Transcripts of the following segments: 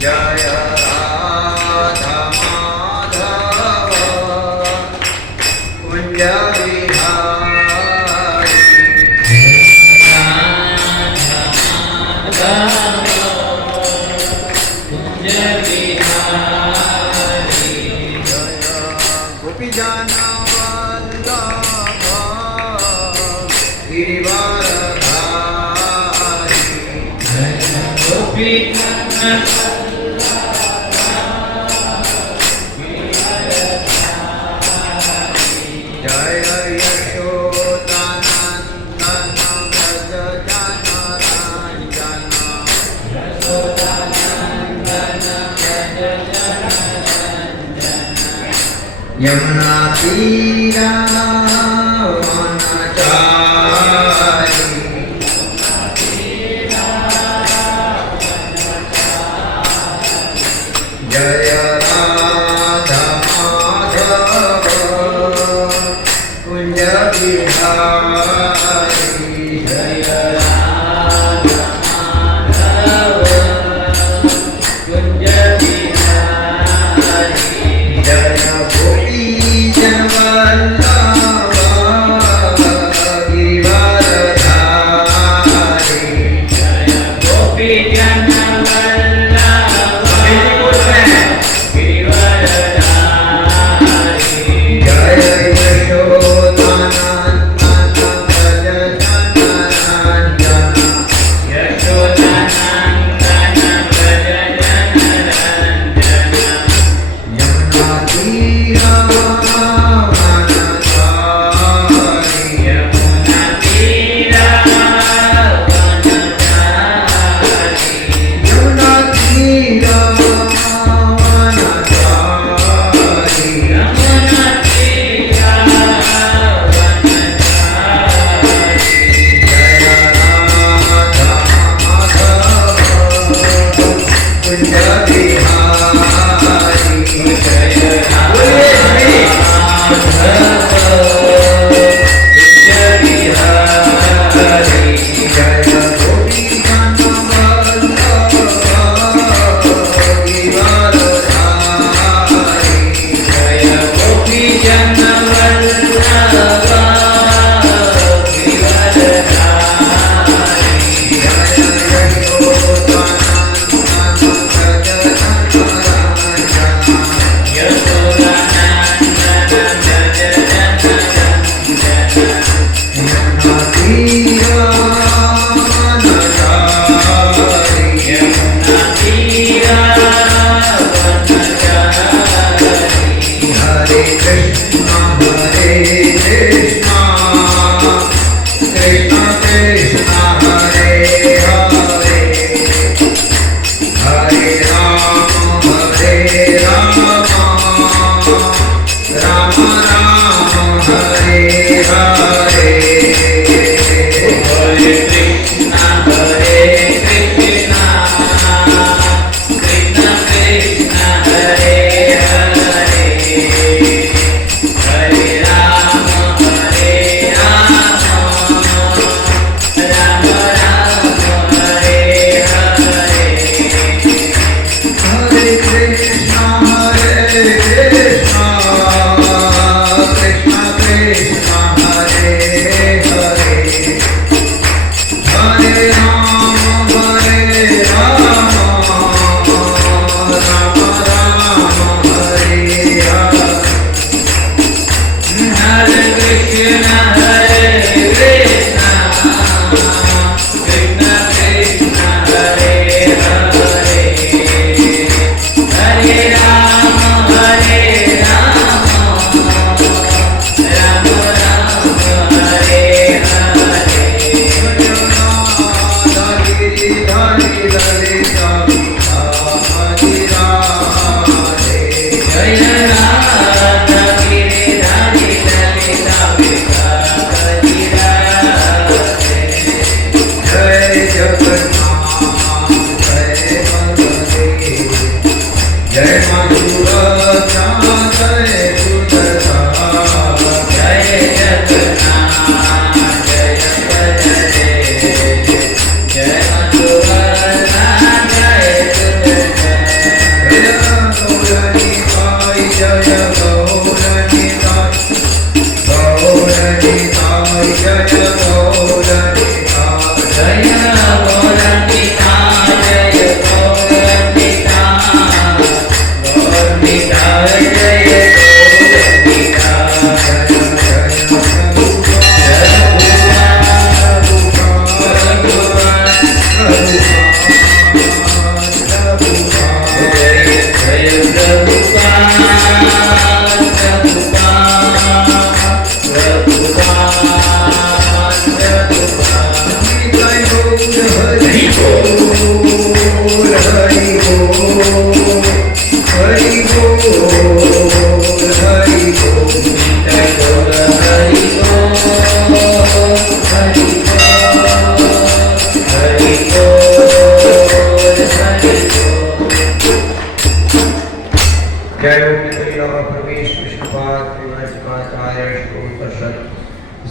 जय राधा माधव कुंज विहारी गोपी जाना वल्लभ गिरिवरधारी गोपी जय यशोदानंदन व्रज जनरंजन यमुना तीरा वनचारी जय राधा माधव कुंज विहारी जय राधा माधव कुंज विहारी जय गोपी जनवल्लभ गिरिवरधारी जय गोपी जनवल्लभ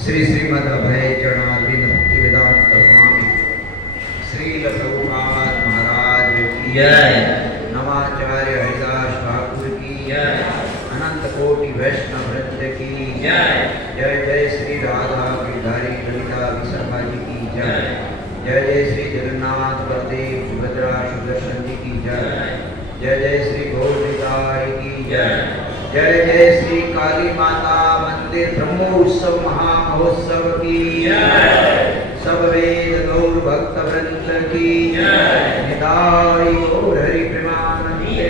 श्री श्रीमद अभय चरणारविंद भक्ति वेदांत स्वामी श्रील प्रभुपाद महाराज की जय। नवाचार्य हरिदास ठाकुर की जय। अनंत कोटि वैष्णव वृंद की जय। जय जय श्री राधा गिरधारी ललिता विशाखा जी की जय। जय जय श्री जगन्नाथ बलदेव सुभद्रा सुदर्शन जी की जय। जय जय श्री गौरनिताय की जय। जय जय श्री काली माता मंदिर ब्रह्मोत्सव महामहोत्सव की जय। सब वेद गौर भक्त वृंद की जय। निताई गौर हरि प्रेमानंदे।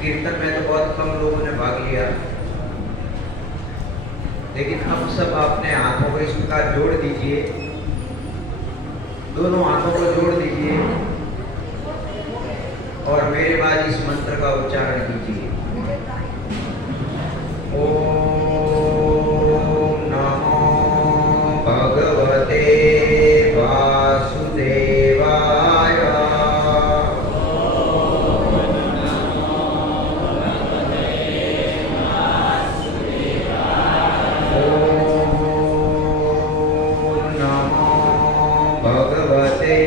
कीर्तन में तो बहुत कम लोगों ने भाग लिया, लेकिन हम सब अपने हाथों को इस प्रकार जोड़ दीजिए, दोनों हाथों को जोड़ दीजिए और मेरे बाद इस मंत्र का उच्चारण कीजिए। ओम नमो भगवते वासुदेवाय। ओम नमो भगवते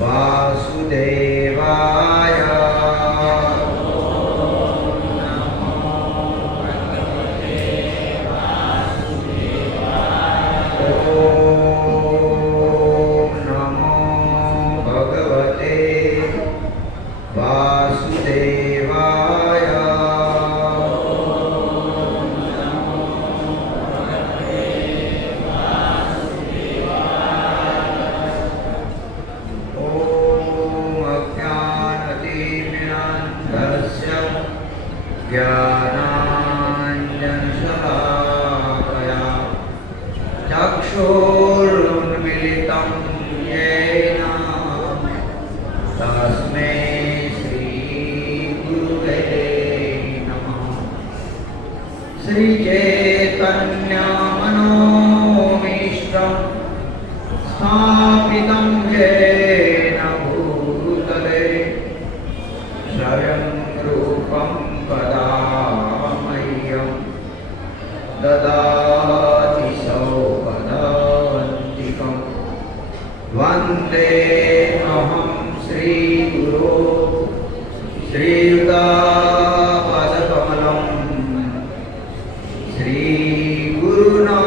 वासुदेवाय। ज्ञानाञ्जनशलाकया चक्षुरुन्मीलितं येन तस्मै श्रीगुरुवे नमः। श्रीचैतन्यमनोमीष्टं स्थापितं येन भूतले स्वयं रूपं पदामह्यं ददाति सौपदान्तिकं। वन्देऽहं श्रीगुरो श्रीयुतापदकमलं श्रीगुरुणा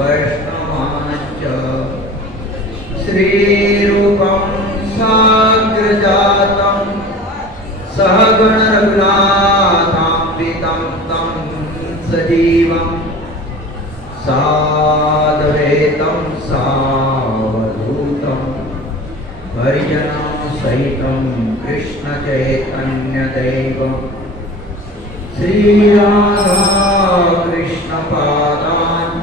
वैष्णवांश्च श्रीरूपं साग्रजातं सहगण रघुनाथान्वितं तं सजीवं साद्वैतं सावधूतं परिजनं सहितं कृष्ण चैतन्यदेवं श्रीराधा कृष्ण पादान्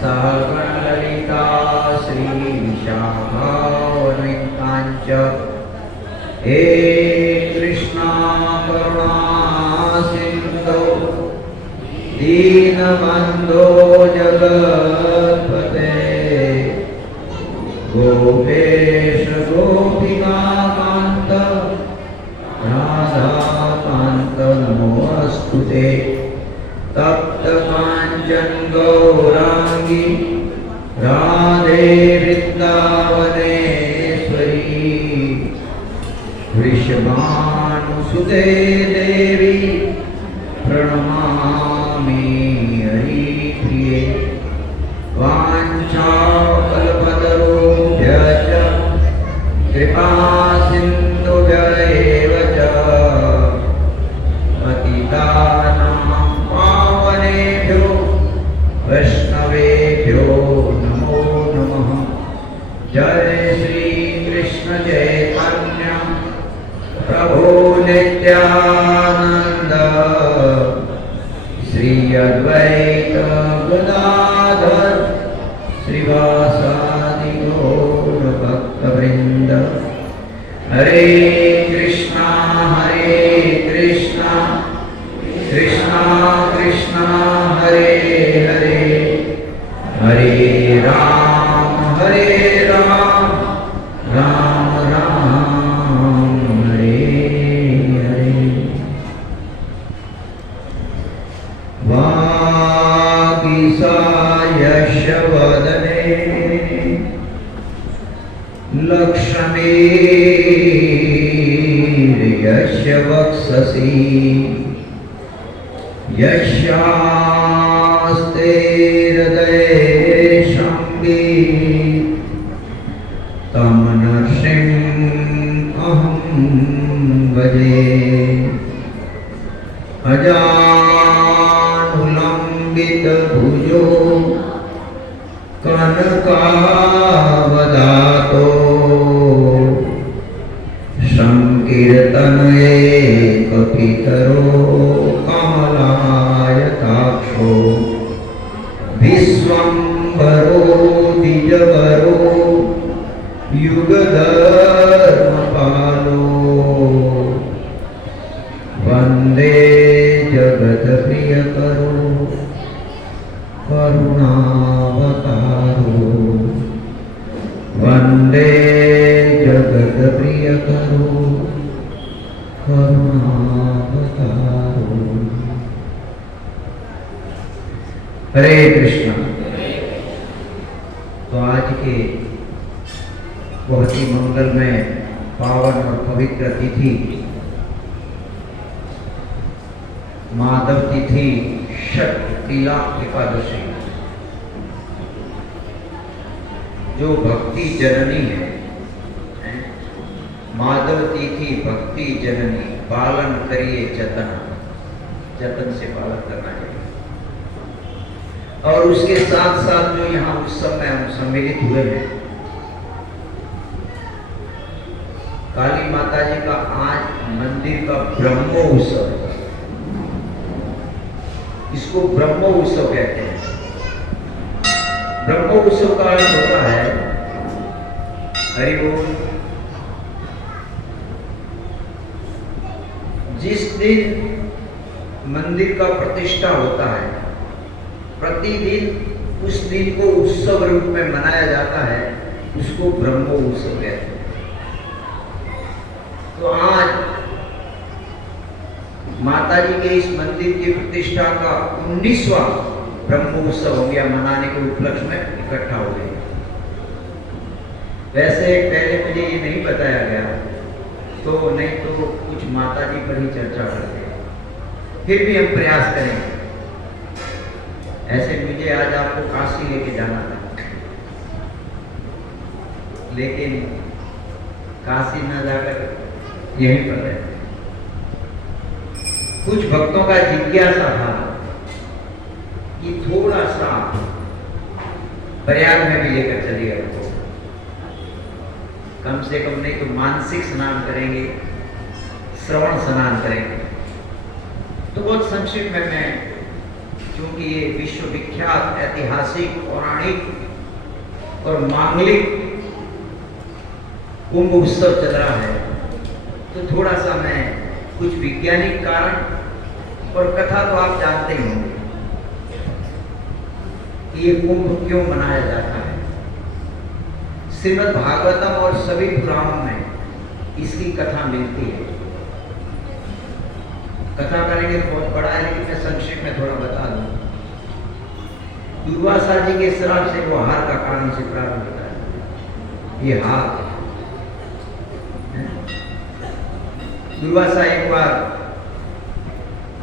सहगण ललिता श्रीविशाखान्वितांश्च हे कृष्णा करुणा सिंधो दीनबंधो जगत्पते गोपेश गोपिकान्त राधाकान्त नमोऽस्तुते। तप्त कांचन गौरांगी राधे वृंदावनेश्वरी वृषभानुसुते देवी प्रणमामि हरि वैष्णवेभ्यो नमो नमः। जय श्री कृष्ण चैतन्य प्रभु नित्यानंद श्री अद्वैत गदाधर श्रीवासादि गौर भक्तवृंद। हरे कृष्णा कृष्णा कृष्णा हरे हरे, हरे राम राम राम हरे हरे। वागीशायशवदने लक्ष्मीर्यस्य वक्षसि यस्यास्ते हृदये संवित् तं नरसिंहम् अहं भजे। अजानुलम्बितभुजो कनकावदातो संकीर्तनये कपितरो कमलायताक्षो विश्वम्भरो द्विजवरो युगधर्मपालो वन्दे जगत्प्रियकरो करुणावतारो वन्दे जगत्प्रियकरो करुणावतारो। हरे कृष्ण। तो आज के बहुत ही मंगलमय पावन और पवित्र तिथि माधव तिथि षटतिला एकादशी, जो भक्ति जननी है। माधव तिथि भक्ति जननी, पालन करिए जतन, जतन से पालन करना चाहिए। और उसके साथ साथ जो यहाँ उत्सव में हम सम्मिलित हुए हैं, काली माता जी का आज मंदिर का ब्रह्मोत्सव, इसको ब्रह्मोत्सव कहते हैं। ब्रह्मोत्सव का अर्थ होता है, हरि बोल, जिस दिन मंदिर का प्रतिष्ठा होता है, प्रतिदिन उस दिन को उत्सव रूप में मनाया जाता है, उसको ब्रह्मोत्सव कहते हैं। तो आज माता जी के इस मंदिर की प्रतिष्ठा का 19वां ब्रह्मोत्सव हो गया, मनाने के उपलक्ष्य में इकट्ठा हो गए। वैसे पहले मुझे ये नहीं बताया गया, तो नहीं तो कुछ माता जी पर ही चर्चा करते हैं, फिर भी हम प्रयास करेंगे। ऐसे मुझे आज आपको काशी लेके जाना था, लेकिन काशी न जाकर यहीं पर रहे। कुछ भक्तों का जिज्ञासा था कि थोड़ा सा प्रयाग में भी लेकर चलिए हमको, कम से कम नहीं तो मानसिक स्नान करेंगे, श्रवण स्नान करेंगे। तो बहुत संक्षिप्त में मैं, क्योंकि ये विश्वविख्यात ऐतिहासिक पौराणिक और मांगलिक कुंभ उत्सव चल रहा है, तो थोड़ा सा मैं कुछ वैज्ञानिक कारण और कथा तो आप जानते ही होंगे कि ये कुंभ क्यों मनाया जाता है। श्रीमद् भागवतम और सभी पुराणों में इसकी कथा मिलती है। कथा करेंगे तो बहुत बड़ा है, लेकिन मैं संक्षेप में थोड़ा बता दूं। दुर्वासा जी के श्राप से वो हार का कारण से प्रारंभ होता है। ये हार, दुर्वासा एक बार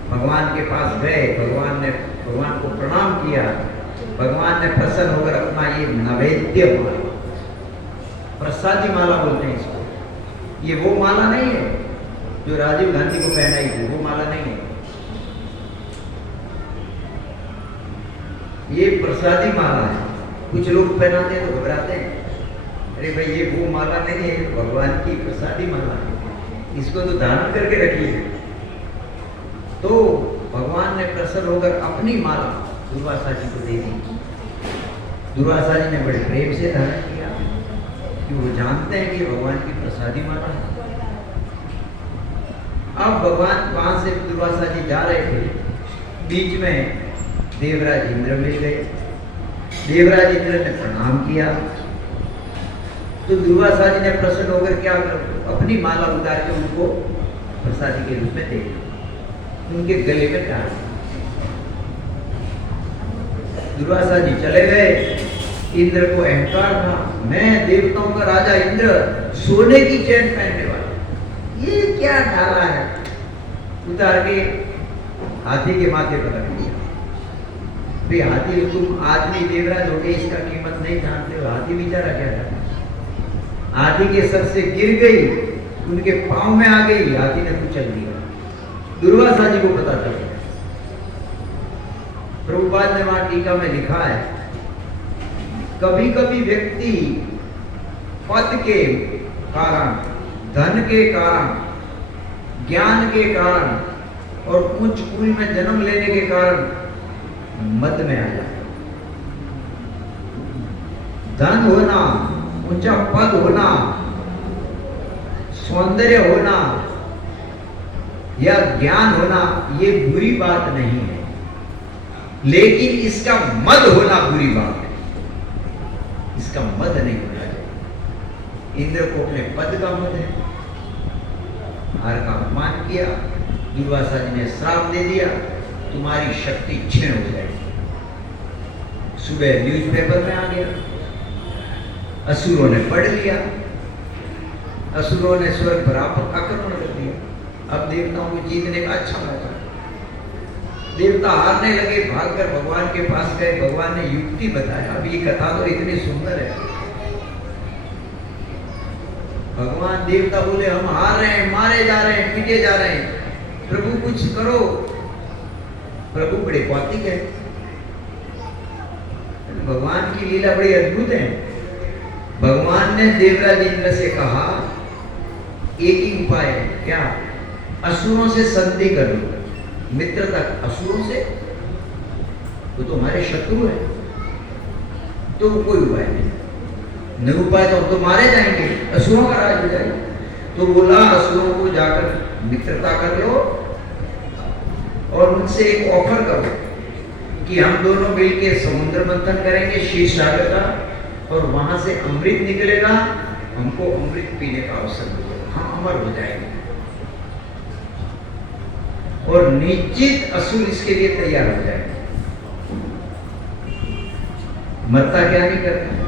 भगवान के पास गए, भगवान को प्रणाम किया। भगवान ने प्रसन्न होकर अपना ये नैवेद्य माला, प्रसादी माला बोलते हैं इसको, ये वो माला नहीं है जो राजीव गांधी को पहनाई थी, वो माला नहीं है। ये प्रसादी माला है। कुछ लोग पहनाते हैं तो घबराते हैं, अरे भाई ये वो माला नहीं है, भगवान की प्रसादी माला है, इसको तो धारण करके रखिए। तो भगवान ने प्रसन्न होकर अपनी माला दुर्वासा जी को दे दी। दुर्वासा जी ने बड़े प्रेम से धारण किया कि वो जानते हैं कि भगवान की प्रसादी माला है। अब भगवान वहां से दुर्वासा जी जा रहे थे, बीच में देवराज इंद्र मिल गए। देवराज इंद्र ने प्रणाम किया तो दुर्वासा जी ने प्रसन्न होकर क्या कर अपनी माला उतार के उनको प्रसादी के रूप में दे दी, उनके गले में डाल दी। दुर्वासा जी चले गए। इंद्र को अहंकार था, मैं देवताओं का राजा इंद्र, सोने की चैन पहनने वाला, ये क्या डाला है। उतार के हाथी के माथे पर रख दिया। भाई हाथी, तुम आदमी देवराज हो गए, इसका कीमत नहीं जानते हो, हाथी बेचारा क्या करता। हाथी के सर से गिर गई, उनके पांव में आ गई, हाथी ने कुचल दिया। दुर्वासा जी को पता चल गया। प्रभुपाद ने वहां टीका में लिखा है, कभी कभी व्यक्ति पद के कारण, धन के कारण, ज्ञान के कारण और उच्च कुल में जन्म लेने के कारण मद में आ जाता। धन होना, ऊंचा पद होना, सौंदर्य होना या ज्ञान होना ये बुरी बात नहीं है, लेकिन इसका मद होना बुरी बात है। इसका मद नहीं होना चाहिए। इंद्र को अपने पद का मद है, हार का अपमान किया। दुर्वासा जी ने श्राप दे दिया, तुम्हारी शक्ति क्षीण हो जाएगी। सुबह न्यूज़पेपर में आ गया, असुरों ने पढ़ लिया, असुरों ने स्वर्ग पर आक्रमण कर दिया। अब देवताओं को जीतने का अच्छा मौका। देवता हारने लगे, भागकर भगवान के पास गए। भगवान ने युक्ति बताया। अब ये कथा तो इतनी सुंदर है। भगवान देवता बोले, हम हार रहे हैं, मारे जा रहे हैं, पीटे जा रहे हैं, प्रभु कुछ करो। प्रभु बड़े कौतिक है, भगवान की लीला बड़ी अद्भुत है। भगवान ने देवराज इंद्र से कहा, एक ही उपाय है, क्या? असुरों से संधि कर लो, मित्रता। असुरों से वो तो हमारे शत्रु है, तो कोई उपाय नहीं, उपाय तो मारे जाएंगे, असुरों का राज हो जाएगा। तो बोला, असुरों को जाकर मित्रता कर लो और उनसे एक ऑफर करो कि हम दोनों मिलकर समुद्र मंथन करेंगे क्षीर सागर का, और वहां से अमृत निकलेगा, हमको अमृत पीने का अवसर मिलेगा, हम अमर हो जाएंगे। और निश्चित असुर इसके लिए तैयार हो जाएंगे। मरता क्या नहीं करता।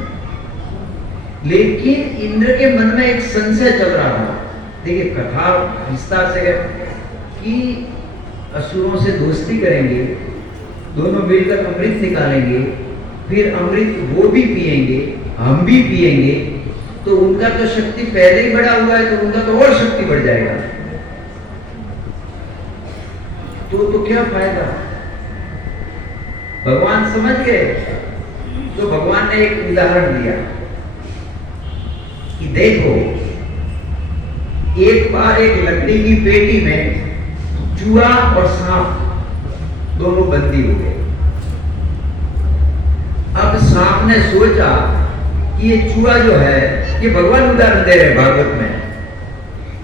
लेकिन इंद्र के मन में एक संशय चल रहा था। देखिए कथा विस्तार से है कि असुरों से दोस्ती करेंगे, दोनों मिलकर अमृत निकालेंगे, फिर अमृत वो भी पिएंगे, हम भी पिएंगे, तो उनका तो शक्ति पहले ही बढ़ा हुआ है, तो उनका तो और शक्ति बढ़ जाएगा। तो क्या फायदा। भगवान समझ गए। तो भगवान ने एक उदाहरण दिया कि देखो, एक बार एक लकड़ी की पेटी में चूहा और सांप दोनों बंदी हो गए। अब सांप ने सोचा कि ये चूहा जो है, ये भगवान उदाहरण दे रहे हैं भागवत में,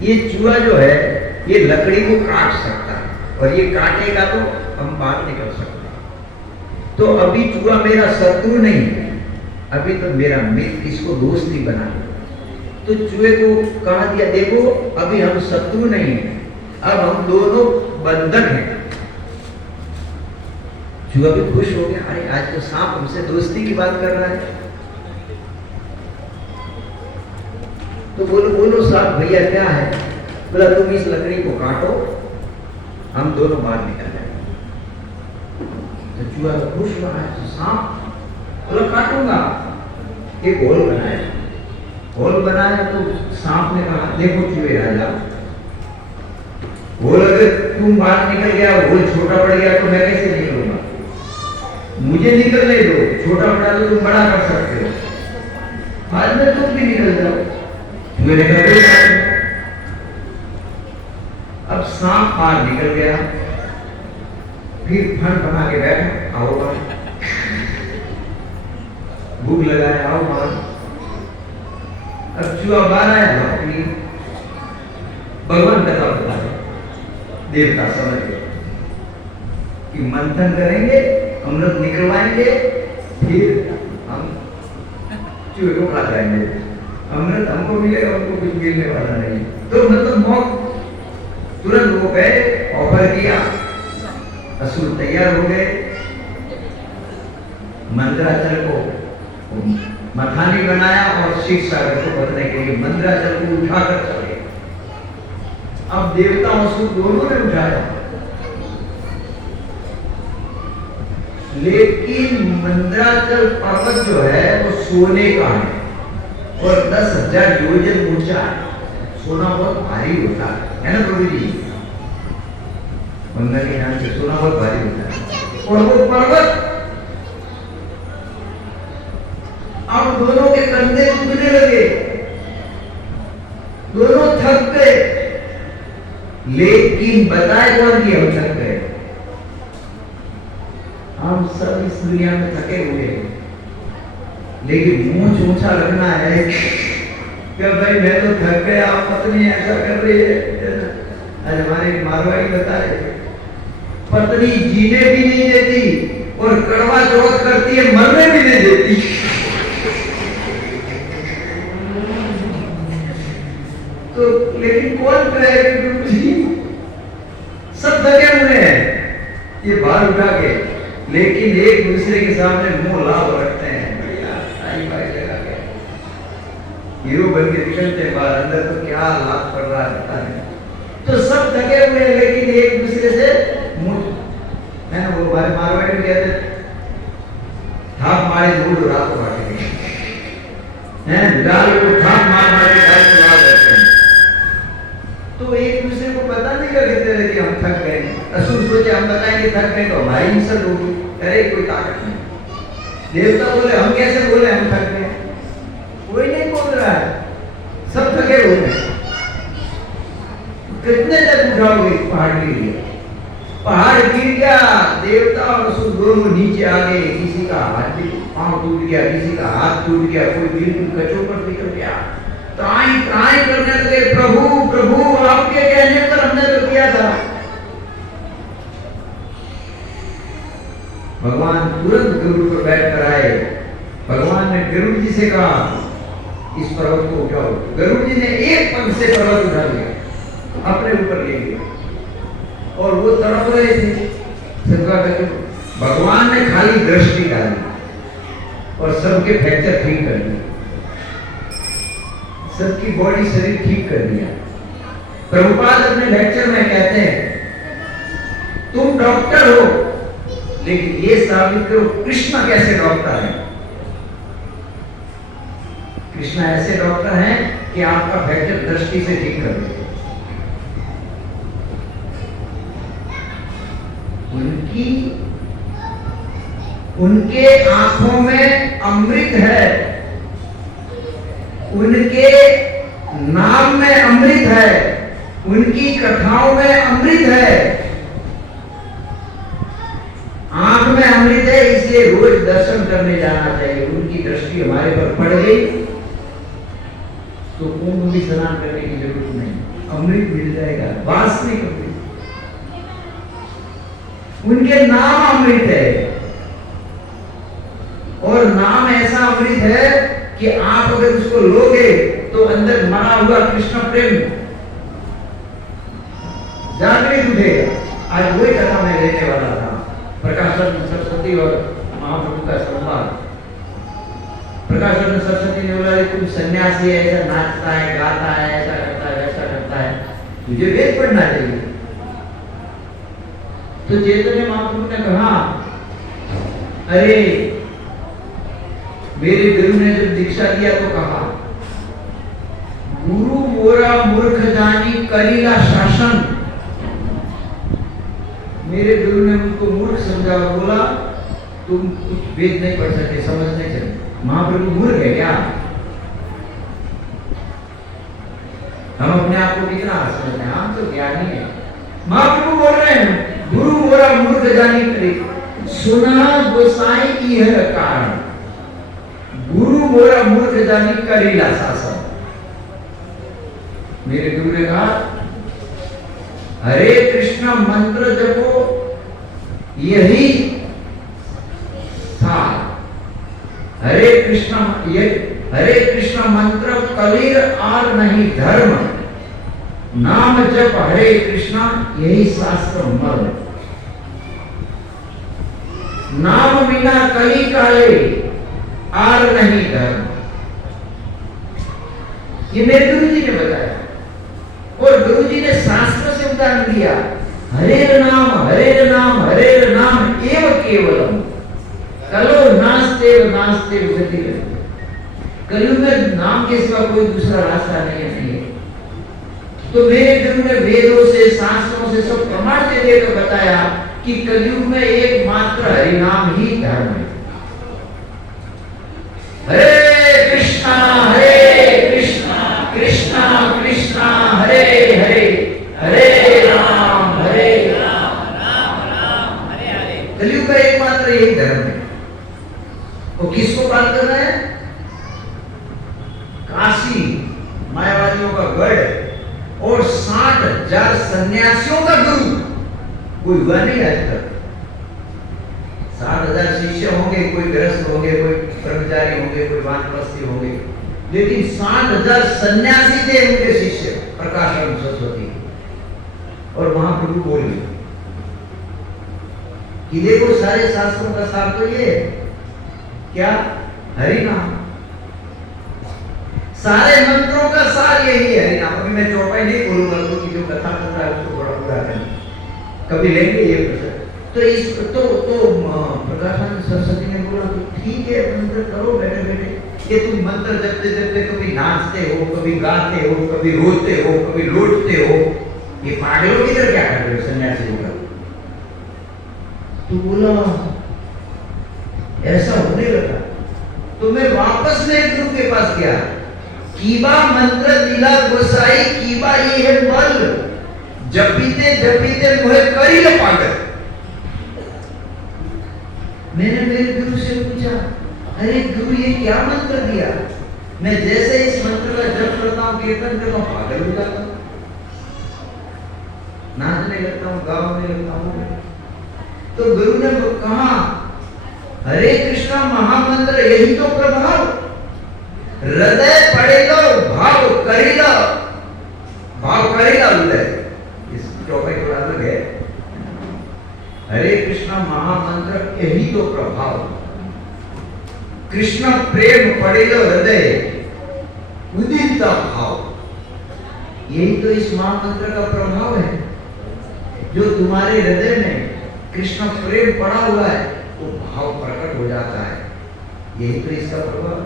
ये चूहा जो है ये लकड़ी को काट सकता है, और ये काटेगा तो हम बाहर निकल सकते हैं। तो अभी चूहा मेरा शत्रु नहीं है, अभी तो मेरा मित्र, इसको दोस्ती बना। तो चूहे को कहा दिया, देखो अभी हम शत्रु नहीं है, अब हम दोनों बंधक हैं। चूहा भी खुश हो गया, अरे आज तो सांप हमसे दोस्ती की बात कर रहा है। तो बोलो सांप भैया क्या है? बोला, तुम इस लकड़ी को काटो, हम दोनों बाहर निकल जाएंगे। तो चूहा तो खुश हुआ है। तो सांप बोला, काटूंगा। एक होल बनाया, होल बनाया तो सांप ने कहा, देखो चूहे राजा, होल अगर तुम बाहर निकल गया, होल छोटा पड़ गया तो मैं कैसे निकलूंगा? मुझे निकलने दो, छोटा बड़ा तो तुम बड़ा कर सकते हो, बाद में तुम भी निकल जाओ। मैंने कहा अब सांप बाहर निकल गया, फिर फन बना के बैठा, आओ बाहर, भूख लगाया, आओ बाहर। अब चूहा बाहर आया, अपनी भगवान कथा बता रहे, देवता समझ गए कि मंथन करेंगे, अमृत निकलवाएंगे, फिर हम चूहे को खा जाएंगे, अमृत हमको मिलेगा, उनको कुछ मिलने वाला नहीं। तो मतलब मौत, तुरंत वो गए, ऑफर किया, असुर तैयार हो गए, मंदराचल को मथानी बनाया और शिव सागर को भरने के लिए मंदराचल को उठाकर चले। अब देवता असुर दोनों ने उठाया, लेकिन मंदराचल पर्वत जो है वो सोने का है और 10,000 योजन ऊंचा है। सोना बहुत भारी होता है ना प्रभु जी, मंगल के नाम से सोना बहुत भारी होता है। और वो पर्वत अब दोनों के कंधे टूटने लगे, दोनों थक गए, लेकिन बताए कौन कि हम थक गए? हम सब इस दुनिया में थके हुए हैं, लेकिन मुंह ऊंचा रखना है कि भाई मैं तो थक गया, पत्नी ऐसा कर रही है। आज हमारे मारवाड़ी बता रहे थे, पत्नी जीने भी नहीं देती और कड़वा चौथ करती है, मरने भी नहीं देती। तो लेकिन कौन कहे कि सब थके हुए हैं ये बाल उठा के, लेकिन एक दूसरे के सामने मुंह लाभ रखते हैं, हीरो बन के निकलते हैं बाहर, अंदर तो क्या लाभ पड़ रहा है। तो सब थके हुए हैं, लेकिन एक दूसरे से मुंह है ना, वो हमारे मारवाड़ी में कहते थाप मारे दूध रात को बांटेंगे हैं, लाल को थाप मार मार के गाल को लाल करते हैं। तो एक दूसरे को पता नहीं लगते रहे कि हम थक गए। असुर सोचे हम बताएंगे थक गए तो हमारी इंसल्ट होगी, अरे कोई ताकत नहीं। देवता बोले हम कैसे बोले हम थक गए, कोई नहीं बोल रहा है, सब थके हुए हैं। कितने तक उठाओगे पहाड़ के लिए? पहाड़ गिर गया, देवता और असुर दोनों नीचे आ गए, किसी का हाथ पांव टूट गया, किसी का हाथ टूट गया, कोई बिल्कुल कचौपट निकल गया, त्राई त्राई करने लगे, प्रभु प्रभु आपके कहने पर हमने तो किया था। भगवान तुरंत गरुड़ पर बैठ कर आए। भगवान ने गरुड़ जी से कहा इस पर्वत को उठाओ। गरुड़ जी ने एक पंख से पर्वत उठा लिया, अपने ऊपर ले लिया, और वो तड़प रहे थे। भगवान ने खाली दृष्टि डाली और सबके फ्रैक्चर ठीक कर दिया, सबकी बॉडी शरीर ठीक कर दिया। प्रभुपाद अपने लेक्चर में कहते हैं तुम डॉक्टर हो, लेकिन ये साबित करो कृष्ण कैसे डॉक्टर है। कृष्ण ऐसे डॉक्टर हैं कि आपका फ्रैक्चर दृष्टि से ठीक कर देते। उनके आंखों में अमृत है, उनके नाम में अमृत है, उनकी कथाओं में अमृत है। आंख में अमृत है, इसलिए रोज दर्शन करने जाना चाहिए। उनकी दृष्टि हमारे पर पड़ गई तो कुंभ भी स्नान करने की जरूरत नहीं, अमृत मिल जाएगा, वासनिक अमृत। उनके नाम अमृत है, और नाम ऐसा अमृत है कि आप अगर उसको लोगे तो अंदर मरा हुआ कृष्ण प्रेम जागृत उठेगा। आज वही कथा में लेने वाला था, प्रकाशन सरस्वती और महाप्रभु का संवाद। प्रकाशन सरस्वती ने बोला तुम सन्यासी है, ऐसा नाचता है, गाता है, ऐसा करता है, वैसा करता है, तुझे वेद पढ़ना चाहिए। तो चैतन्य महाप्रभु ने कहा अरे मेरे गुरु ने जब दीक्षा दिया तो कहा गुरु मोरा मूर्ख जानी करीला शासन। मेरे गुरु ने उनको मूर्ख समझा और बोला तुम कुछ वेद नहीं पढ़ सके, समझ नहीं सके। महाप्रभु मूर्ख है क्या? हम अपने आप को कितना समझते हैं, हम तो ज्ञानी है। महाप्रभु बोल रहे हैं गुरु मोरा मूर्ख जानी करे, सुना गोसाई की है कारण, गुरु मोरा मूर्ख जानी करीला शासन। मेरे गुरु ने कहा हरे कृष्ण मंत्र जपो, यही था हरे कृष्ण मंत्र कबीर और नहीं धर्म, नाम जप हरे कृष्णा यही शास्त्र मर्म, नाम बिना कली काले और नहीं धर्म। ये मेरे गुरु जी ने बताया और गुरु जी ने शास्त्र से उदाहरण दिया, हरे नाम एव केवलम कलो नास्ते गति। कलयुग में नाम के सिवा कोई दूसरा रास्ता नहीं है। तो मेरे गुरु ने वेदों से शास्त्रों से सब प्रमाण दे देकर बताया कि कलयुग में एकमात्र हरि नाम ही धर्म है। हरे कृष्णा कृष्णा कृष्णा हरे हरे, हरे राम राम हरे हरे। कलयुग का एकमात्र यही धर्म है। वो किसको पालन करना है? काशी मायावादियों का गढ़ और 60,000 सन्यासियों का गुरु कोई हुआ नहीं आज तक। 60,000 शिष्य होंगे, कोई गृहस्थ होंगे, कोई ब्रह्मचारी होंगे, कोई वानप्रस्थी होंगे, लेकिन 60,000 सन्यासी थे उनके शिष्य प्रकाशम सरस्वती। और महाप्रभु बोले कि देखो सारे शास्त्रों का सार तो ये क्या? हरि नाम। सारे मंत्रों का सार यही है हरि नाम। अभी मैं चौपाई नहीं बोलूंगा क्योंकि जो कथा चल रहा है उसको बड़ा पूरा करें, कभी लेंगे ये प्रश्न। तो इस तो प्रकाशानंद सरस्वती ने बोला तो ठीक है मंत्र करो बैठे बैठे। कि तुम मंत्र जपते जपते कभी नाचते हो, कभी गाते हो, कभी रोते हो, कभी लौटते हो, ये पागलों की तरह क्या कर रहे हो सन्यासी होकर? तो बोला ऐसा होने लगा। तो मैं वापस मेरे गुरु के पास गया, कीबा मंत्र दिला गोसाई, कीबा ये है बल, जपीते मुझे करी ल पागल। मैंने मेरे गुरु से पूछा, अरे गुरु ये क्या मंत्र दिया? मैं जैसे इस मंत्र का जप करता हूँ, कीर्तन करता हूँ, पागल हो जाता हूँ, नाचने लगता हूँ, गाने लगता हूँ। तो गुरु ने कहा हरे कृष्णा महामंत्र यही तो प्रभाव, हृदय पढ़े लो भाव करी लो, भाव करी लो हृदय। इस टॉपिक थोड़ा अलग है। हरे कृष्णा महामंत्र यही तो प्रभाव, कृष्ण प्रेम पढ़े लो हृदय उदित भाव। यही तो इस महामंत्र का प्रभाव है। जो तुम्हारे हृदय में कृष्ण प्रेम पड़ा हुआ है वो भाव प्रकट हो जाता है। यही तो इसका प्रभाव।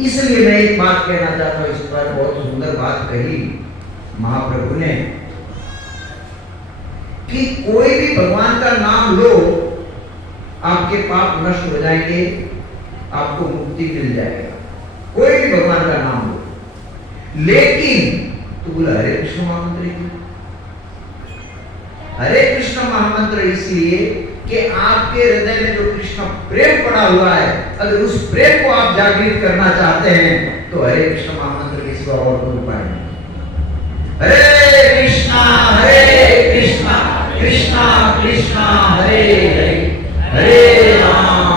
इसलिए मैं एक बात कहना चाहता हूं, इस पर बहुत सुंदर बात कही महाप्रभु ने कि कोई भी भगवान का नाम लो, आपके पाप नष्ट हो जाएंगे, आपको मुक्ति मिल जाएगा। कोई भी भगवान का नाम लो। लेकिन तो बोला हरे कृष्ण महामंत्र क्यों? हरे कृष्ण महामंत्र इसलिए कि आपके हृदय में जो कृष्ण प्रेम पड़ा हुआ है, अगर उस प्रेम को आप जागृत करना चाहते हैं तो हरे कृष्ण महामंत्र के सिवा और कोई उपाय नहीं। हरे कृष्णा कृष्णा कृष्णा हरे हरे, हरे राम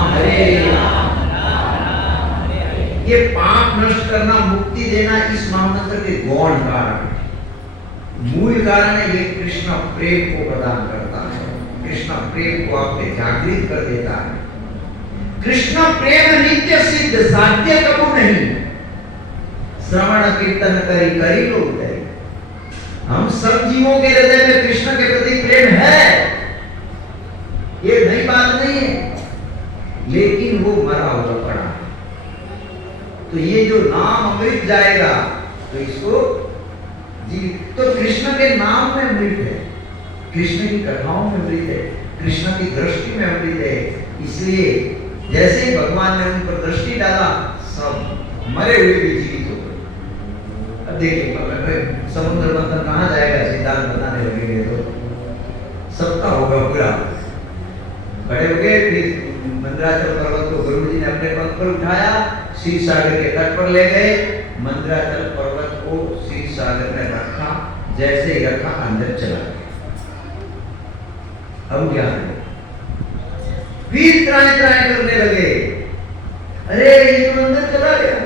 ये पाप नष्ट करना, मुक्ति देना इस महामंत्र के गौण कारण, मूल कारण है। ये कृष्ण प्रेम को प्रदान करता है, कृष्ण प्रेम को आपके जागृत कर देता है। कृष्ण प्रेम नित्य सिद्ध, साध्य कबू नहीं। श्रवण कीर्तन करी करी लो उदय। हम सब जीवों के हृदय में कृष्ण के प्रति प्रेम है, ये नई बात नहीं है, लेकिन वो मरा हुआ पड़ा है। तो ये जो नाम अमृत जाएगा तो इसको जी, तो कृष्ण के नाम में अमृत है, कृष्ण की कथाओं में अमृत है। कृष्ण की दृष्टि में अमृत है। इसलिए जैसे ही भगवान ने उन पर दृष्टि डाला, सब मरे हुए भी जीवित हो गए। अब देखिए समुद्र मंथन कहाँ जाएगा, सिद्धांत बताने लगेंगे तो सबका होगा पूरा। खड़े हो गए, फिर मंदराचल पर्वत को गुरु जी ने अपने पद पर उठाया, क्षीर सागर के तट पर ले गए। मंदराचल पर्वत को क्षीर सागर में रखा, जैसे ही रखा अंदर चला गया। अब क्या करें? फिर त्राई त्राई करने लगे, अरे ये तो अंदर चला गया,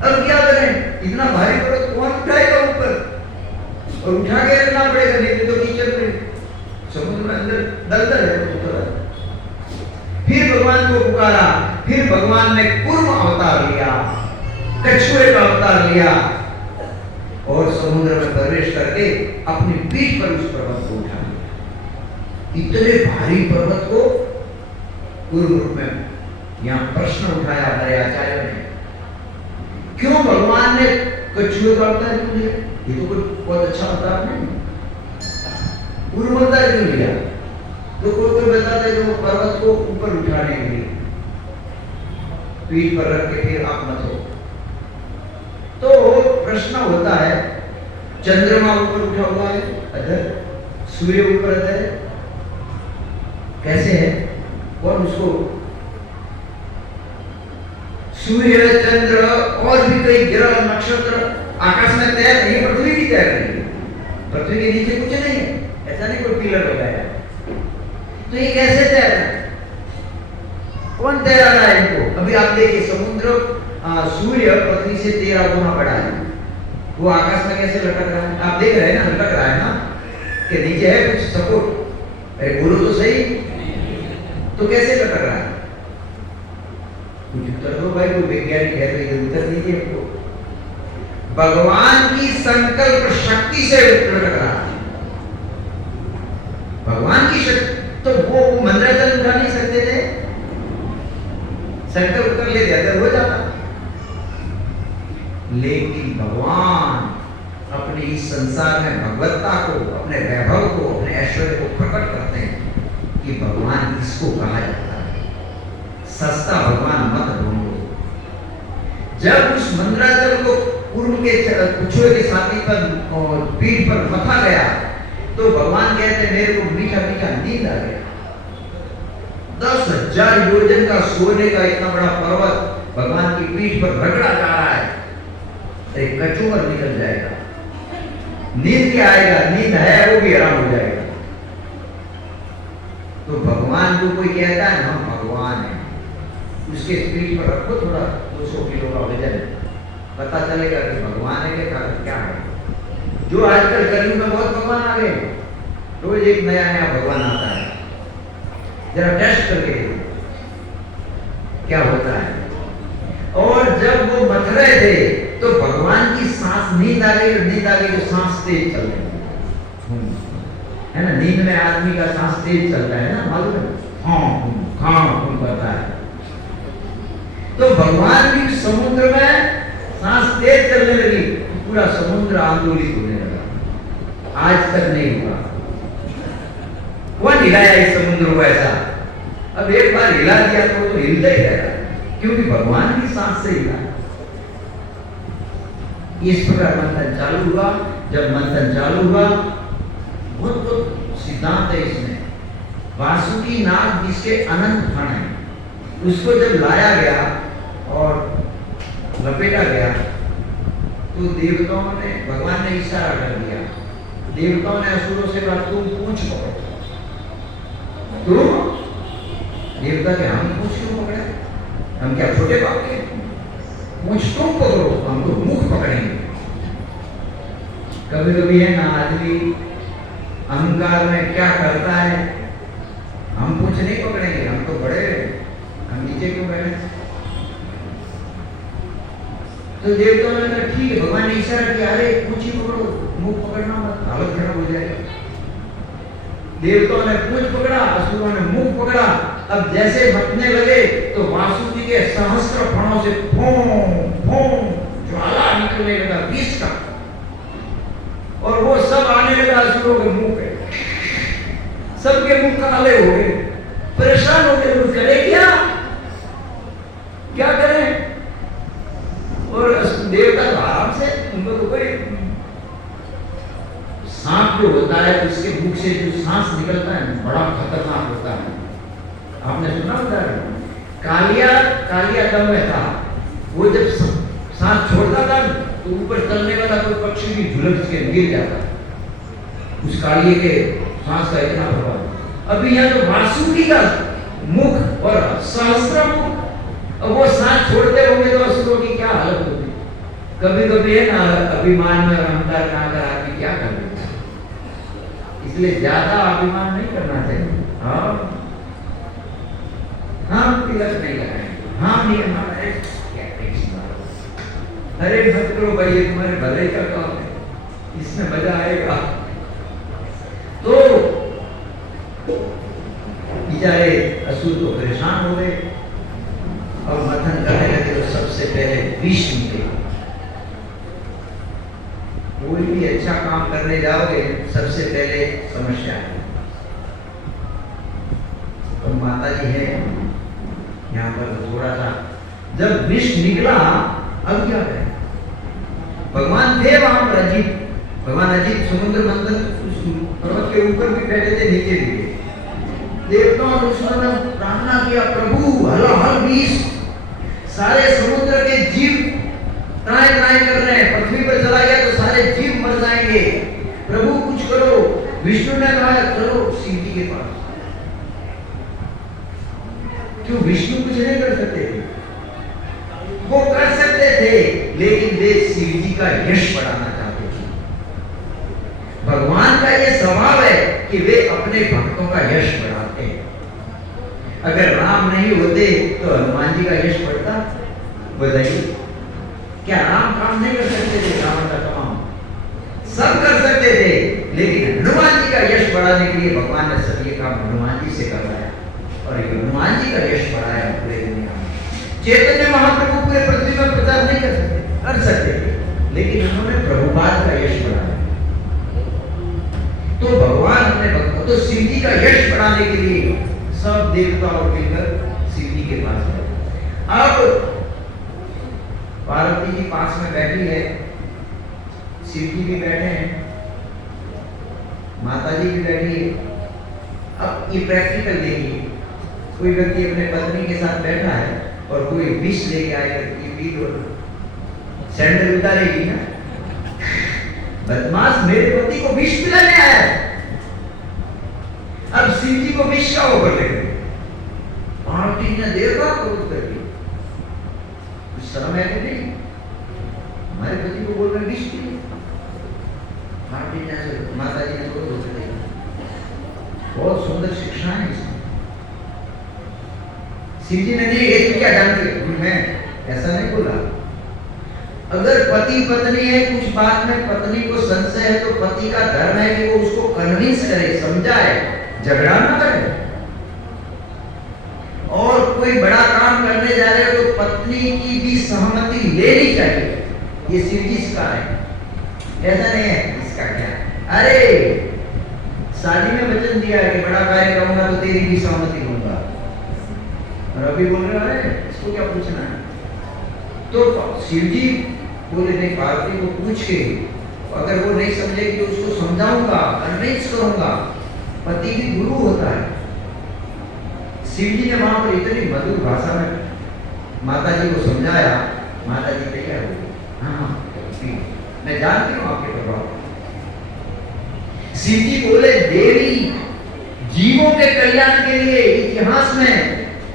अब क्या करें? इतना भारी पर्वत कौन उठाएगा ऊपर? और उठा के रखना पड़ेगा, नहीं तो कीचड़ में समुद्र में अंदर दलदल है। फिर भगवान को पुकारा, फिर भगवान ने कूर्म अवतार लिया, कछुए का अवतार लिया और समुद्र में प्रवेश करके अपनी पीठ पर उस पर्वत को उठा लिया। इतने भारी पर्वत को कूर्म रूप में यहाँ प्रश्न उठाया हमारे आचार्यों ने, क्यों भगवान ने कछुए का अवतार क्यों लिया? ये तो कोई बहुत अच्छा अवतार नहीं, कूर्म अवतार क्यों लिया? तो कोई बताते हैं वो पर्वत को ऊपर उठाने के लिए, पीठ पर रख के फिर आप मत हो। तो प्रश्न होता है, चंद्रमा ऊपर उठा हुआ है, अधर सूर्य ऊपर अधर कैसे है? कौन उसको? सूर्य, चंद्र और भी कई ग्रह नक्षत्र आकाश में तैर नहीं, पृथ्वी की तैर रही है। पृथ्वी के नीचे कुछ नहीं है, ऐसा नहीं कोई पिलर लगाया। तो ये कैसे तैर रहा है? कौन तैरा रहा है इनको? अभी आप देखिए समुद्र, सूर्य पृथ्वी से 13 गुना बड़ा है, वो आकाश में कैसे लटक रहा है? आप देख रहे हैं ना, लटक रहा है ना, कि नीचे है कुछ सपोर्ट? अरे बोलो तो सही, तो कैसे लटक रहा है? कुछ उत्तर दो भाई, कोई वैज्ञानिक है तो ये उत्तर दीजिए हमको। भगवान की संकल्प शक्ति से लटक रहा है, भगवान की शक्ति। तो वो मंदराचल उठा नहीं सकते थे, संकल्प कर ले जाते हो जाता। लेकिन भगवान अपने इस संसार में भगवत्ता को, अपने वैभव को, अपने ऐश्वर्य को प्रकट करते हैं कि भगवान इसको कहा जाता है। सस्ता भगवान मत ढूंढो। जब उस मंदराचल को कूर्म के कछुए के छाती पर और पीठ पर मथा गया, तो भगवान कहते हैं मेरे को मीठा मीठा नींद आ गया। 10,000 योजन का सोने का इतना बड़ा पर्वत भगवान की पीठ पर रगड़ा जा रहा है, एक कचूमर निकल जाएगा। नींद क्या आएगा? नींद है वो भी हराम हो जाएगा। तो भगवान को कोई कहता है हम भगवान है, उसके पीठ पर रखो थोड़ा 200 किलो का वजन, पता चलेगा कि भगवान है क्या है। जो आजकल कलयुग में बहुत भगवान आ गए, रोज एक नया नया भगवान आता है, जरा टेस्ट करके देखो क्या होता है। और जब वो मथ रहे थे तो भगवान की सांस, नींद आ गई तो सांस तेज चल रही है ना, नींद में आदमी का सांस तेज चलता है ना, मालूम है? हाँ करता है। तो भगवान भी समुद्र में सांस तेज चलने लगी, पूरा समुद्र आंदोलित होने लगा। आज तक नहीं हुआ। कौन हिलाया इस समुद्र को ऐसा? अब एक बार हिला दिया तो हिलता ही रहेगा, क्योंकि भगवान की सांस से हिला। इस प्रकार मंथन चालू हुआ। जब मंथन चालू हुआ, बहुत सिद्धांत है इसमें। वासुकी नाग जिसके अनंत फण है, उसको जब लाया गया और लपेटा गया, तो देवताओं ने, भगवान ने इशारा कर दिया, देवताओं ने असुरों से कहा तुम पूंछ पकड़ो। तुम देवता के हम पूंछ क्यों पकड़े? हम क्या छोटे बाप के? पूंछ तुम पकड़ो, हम तो मुख पकड़ेंगे। कभी कभी है ना आदमी अहंकार में क्या करता है, हम पूंछ नहीं पकड़ेंगे, हम तो बड़े, हम नीचे क्यों बैठे? तो देवताओं ने कहा ठीक है, भगवान ने इशारा किया, अरे पूंछ ही पकड़ो, मुख पकड़ना मत, हालत खराब हो जाएगी। देवताओं ने पूंछ पकड़ा, असुरों ने मुख पकड़ा। अब जैसे मथने लगे तो वासुकी के सहस्त्र फणों से ज्वाला निकलने लगा, विष का, और वो सब आने लगा असुरों के मुंह पे। सबके मुख काले हो गए, परेशान हो गए, वो करे क्या करें? और देवता तो आराम से, उनको तो कोई, सांप जो होता है उसके मुख से जो सांस निकलता है बड़ा खतरनाक होता है। आपने सुना उदाहरण, कालिया दम में था, वो जब सांस छोड़ता था तो ऊपर चलने वाला कोई पक्षी भी झुलस के गिर जाता उस कालिए के सांस का इतना प्रभाव। अभी यहाँ तो वासुकी का मुख और सहस्त्र मुख, अब वो सांस छोड़ते होंगे तो असुरों की क्या हालत होगी। कभी कभी है ना, अभिमान में अहंकार ना कर आदमी क्या कर लेता है, इसलिए ज्यादा अभिमान नहीं करना चाहिए। हम तिलक नहीं लगाएंगे, हम नहीं हमारे अरे मत करो भाई, ये तुम्हारे भले का काम है, इसमें मजा आएगा। तो बेचारे असुर तो परेशान हो गए और मथन करने लगे। तो सबसे पहले विष निकले। कोई भी अच्छा काम करने जाओगे सबसे पहले समस्या है। तो माता जी है यहाँ पर थोड़ा सा, जब विष निकला अब क्या करें? भगवान थे वहां पर अजीत, भगवान अजीत समुद्र मंथन पर्वत के ऊपर भी बैठे थे, नीचे भी थे। देवताओं ने प्रार्थना किया, प्रभु हलाहल विष, सारे समुद्र के जीव त्राय त्राय कर रहे हैं, पृथ्वी पर चला गया तो सारे जीव मर जाएंगे, प्रभु कुछ करो। विष्णु ने कहा चलो शिव जी के पास। क्यों विष्णु कुछ नहीं कर सकते थे? वो कर सकते थे, लेकिन वे शिव जी का यश बढ़ाना चाहते थे। भगवान का ये स्वभाव है कि वे अपने भक्तों का यश बढ़ाते हैं। अगर राम नहीं होते तो हनुमान जी का यश बढ़ता? बताइए, क्या राम काम नहीं कर सकते थे? रावण का काम सब कर सकते थे, लेकिन हनुमान जी का यश बढ़ाने के लिए भगवान ने सब ये काम हनुमान जी से करवाया और हनुमान जी का यश बढ़ाया पूरे दुनिया में। चैतन्य महाप्रभु पूरे पृथ्वी में प्रचार नहीं कर सकते थे, लेकिन उन्होंने प्रभुपाद का यश बढ़ाया। तो भगवान अपने भक्तों, तो शिव जी का यश बढ़ाने के लिए सब देवताओं मिलकर शिव जी के पास गए। अब पार्वती जी पास में बैठी है, शिव जी भी बैठे हैं, माता जी भी बैठी है। अब ये प्रैक्टिकल देखिए, कोई व्यक्ति अपने पत्नी के साथ बैठा है और कोई विष लेके आएगा कि पी लो, सैंडल उतारेगी ना, बदमाश मेरे पति को विष पिलाने आया है। अब शिव जी को विष का ओवर ले गए। पार्वती ने देखा तो उत्तर दी, कुछ शर्म है कि नहीं? हमारे पति को बोल रहे विष पी। पार्वती ने, माता जी ने तो उत्तर दिया। बहुत सुंदर शिक्षा है इसमें। शिव जी ने नहीं, ये तुम क्या जानते हो? मैं ऐसा नहीं बोला। अगर पति पत्नी है, कुछ बात में पत्नी को संशय है तो पति का धर्म है कि वो उसको कन्विंस करे, समझाए, झगड़ा ना करे। और कोई बड़ा काम करने जा रहे हो तो पत्नी की भी सहमति लेनी चाहिए। ये शिव जी सिखा रहे हैं, ऐसा नहीं है इसका क्या। अरे शादी में वचन दिया है कि बड़ा कार्य करूंगा तो तेरी भी सहमति लूंगा, और अभी बोल रहे हैं इसको क्या पूछना है? तो शिव जी बोले नहीं, पार्वती को पूछ के, अगर वो नहीं समझेगी तो उसको समझाऊंगा, कन्विंस करूंगा। पति भी गुरु होता है। शिव जी ने वहां पर इतनी मधुर भाषा में माता जी को समझाया। माता जी तैयार हो गई, हाँ मैं जानती हूँ आपके प्रभाव। शिव जी बोले, देवी जीवों के कल्याण के लिए इतिहास में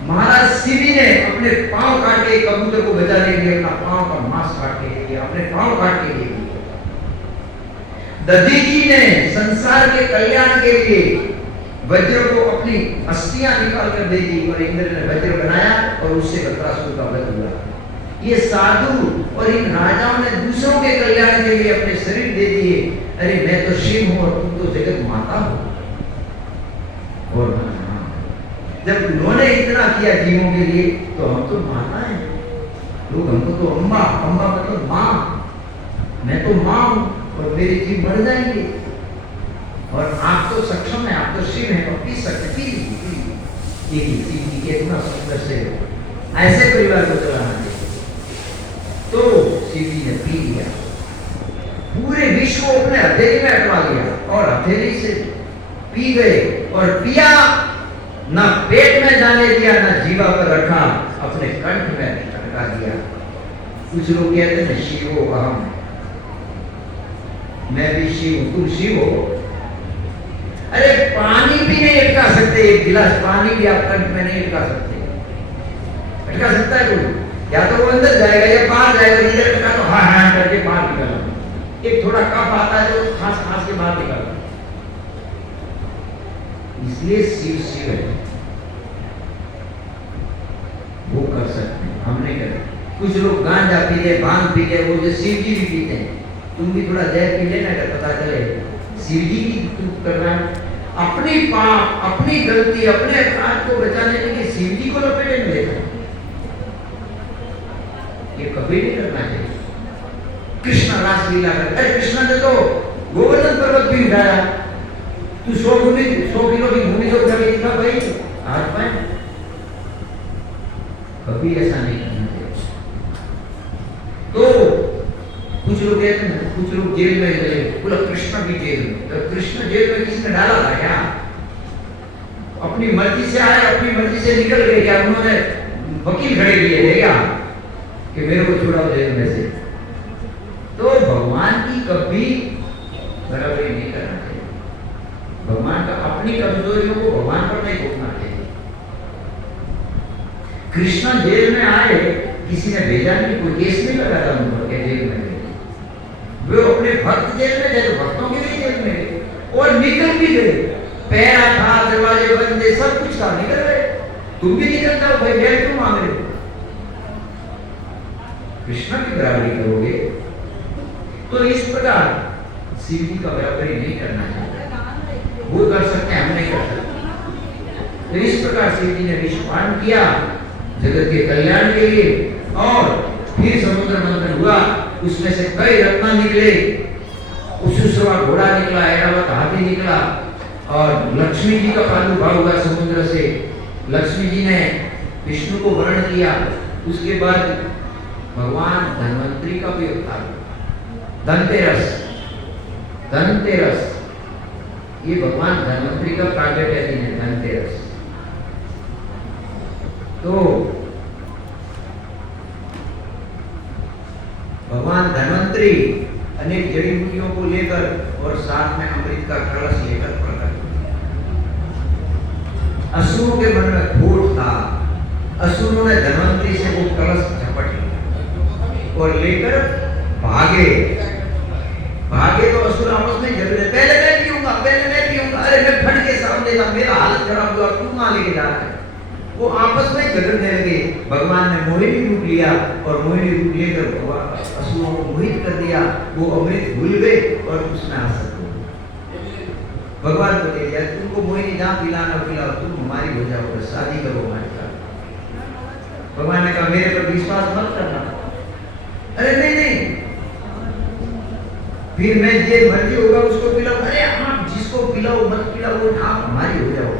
महाराज शिवी ने अपने पांव काट के कबूतर को बचाने के लिए, अपना पांव का मांस काट के लिए, अपने पांव काट के लिए, दधीची ने संसार के कल्याण के लिए वज्र को अपनी अस्थियां निकाल कर दे दी और इंद्र ने वज्र बनाया और उससे वज्रासुर का वध हुआ। ये साधु और इन राजाओं ने दूसरों के कल्याण के लिए अपने शरीर दे दिए। अरे मैं तो शिव हूं और तुम तो जगत माता हो। और जब उन्होंने इतना किया जीवों के लिए तो हम तो माता हैं। लोग हमको तो अम्मा, अम्मा मतलब माँ, मैं तो माँ हूं और मेरे जीव मर जाएंगे। और आप तो सक्षम है, आप तो शिव है, और पी सकते, पी लीजिए इतना सुंदर से ऐसे परिवार को चलाना चाहिए। तो शिव जी ने पी लिया, पूरे विश्व को अपने हथेली में अटवा लिया और हथेली से पी गए, और पिया ना पेट में जाने दिया, ना जीवा पर रखा, अपने कंठ में अटका दिया। कुछ लोग कहते हैं शिवो अहम, मैं भी शिव हूं, तुम शिव हो। अरे पानी भी नहीं अटका सकते, एक गिलास पानी भी आप कंठ में नहीं अटका सकते। अटका सकता है कोई? या तो वो अंदर जाएगा या बाहर जाएगा, इधर अटका तो हाँ हाँ करके बाहर निकाला। एक थोड़ा कफ आता है तो खांस खांस के बाहर निकाला। इसलिए शिव शिव है, वो कर सकते हैं, हम नहीं करते। कुछ लोग गांजा पी ले, भांग पी ले, वो जो शिव जी भी पीते हैं। तुम भी थोड़ा जहर पी लेना, अगर पता चले शिव जी की तू कर रहा है। अपनी पाप, अपनी गलती, अपने अपराध को बचाने के लिए शिव जी को लपेटे में लेकर, ये कभी नहीं करना चाहिए। कृष्ण रासलीला कर, अरे कृष्ण ने तो गोवर्धन पर्वत भी उठाया, तू 100 किलो की भूमि को उठा के दिखा भाई, हाथ पाए। कभी ऐसा नहीं करना चाहिए। तो कुछ लोग कहते हैं, कुछ लोग जेल में गए, बोला कृष्ण भी जेल में, तो कृष्ण जेल में किसने डाला था क्या? अपनी मर्जी से आए, अपनी मर्जी से निकल गए क्या? उन्होंने वकील खड़े किए थे क्या कि मेरे को छुड़ाओ जेल में से? तो भगवान की कभी बराबरी नहीं करना चाहिए। भगवान का अपनी कमजोरियों को भगवान पर नहीं थोपना चाहिए। कृष्ण जेल में आए, किसी ने भेजा नहीं, कोई केस नहीं लगा था उन पर के जेल में। वे अपने भक्त जेल में थे तो भक्तों के लिए जेल में गए, और निकल भी गए। पैरा था, दरवाजे बंद थे, सब कुछ था, निकल गए। तुम भी निकल जाओ भाई, मैं क्यों मांग रहे हो? कृष्ण की बराबरी करोगे तो इस प्रकार शिव जी का बराबरी नहीं करना चाहिए। वो कर सकते हैं, हम नहीं कर सकते। तो इस प्रकार शिव जी ने विषपान किया जगत के कल्याण के लिए, और फिर समुद्र मंथन हुआ, उसमें से कई रत्न निकले। उषुश्रवा घोड़ा निकला, ऐरावत हाथी निकला, और लक्ष्मी जी का प्रादुर्भाव हुआ समुद्र से। लक्ष्मी जी ने विष्णु को वर्ण किया। उसके बाद भगवान धन्वंतरी का भी अवतार, धनतेरस, धनतेरस ये भगवान धन्वंतरी का प्रागट्य दिन है, धनतेरस। तो भगवान धन्वंतरी अनेक जड़ी बूटियों को लेकर और साथ में अमृत का कलश लेकर प्रकट हुए। असुरों के मन में खोट था, असुरों ने धन्वंतरी से वो कलश झपट लिया और लेकर भागे। भागे तो असुर आपस में झगड़े, पहले मैं पीऊंगा, पहले मैं पीऊंगा, अरे मैं फट के सामने था, मेरा हालत खराब हुआ, तू कहां लेके जा रहा है? वो आपस में झगड़ने लगे। भगवान ने मोहिनी रूप लिया और मोहिनी रूप लेकर भगवान असुरों को मोहित कर दिया। वो अमृत भूल गए और उसमें आसक्त हो गए। भगवान को दे दिया, तुमको मोहिनी जहां पिलाना पिलाओ, तुम हमारी हो जाओ, शादी करो हमारे साथ। भगवान ने कहा मेरे पर विश्वास मत करना। अरे नहीं नहीं, फिर मैं जे मर्जी होगा उसको पिलाओ। अरे आप जिसको पिलाओ मत पिलाओ, आप हमारी हो जाओ,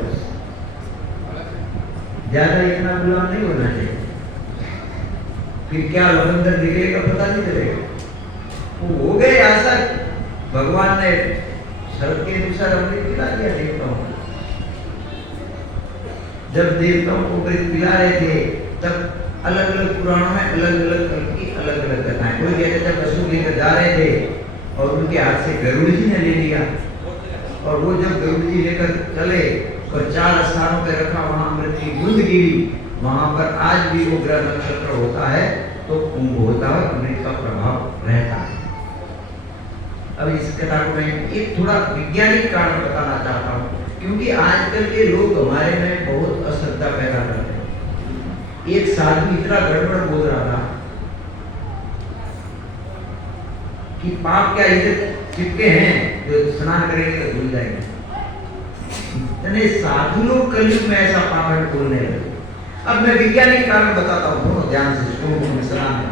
ज्यादा इतना गुलाम नहीं होना चाहिए। फिर क्या लवंदर निकलेगा पता नहीं चलेगा। वो हो गए ऐसा, भगवान ने शर्त के अनुसार अमृत पिला दिया देवताओं को। जब देवताओं को अमृत पिला रहे थे तब अलग अलग पुराणों में अलग अलग कल की अलग अलग कथाएं। कोई कहते थे पशु लेकर जा रहे थे और उनके हाथ से गरुड़ जी ने ले लिया, और वो जब गरुड़ जी लेकर चले और 4 स्थानों पर रखा, वहां अमृत की बूंद गिरी। वहां पर आज भी वो ग्रह नक्षत्र होता है तो कुंभ होता है, अमृत का प्रभाव रहता है। अब इस कथा को मैं एक थोड़ा वैज्ञानिक कारण बताना चाहता हूँ, क्योंकि आजकल के लोग हमारे में बहुत अश्रद्धा पैदा करते हैं। एक साधु इतना गड़बड़ बोल रहा था कि पाप क्या इधर चिपके हैं, जो स्नान करेंगे तो धुल जाएंगे। इतने साधु लोग कलयुग में ऐसा पाखंड बोलने लगे। अब मैं वैज्ञानिक कारण बताता हूँ, दोनों ध्यान से सुनो, सलाम है।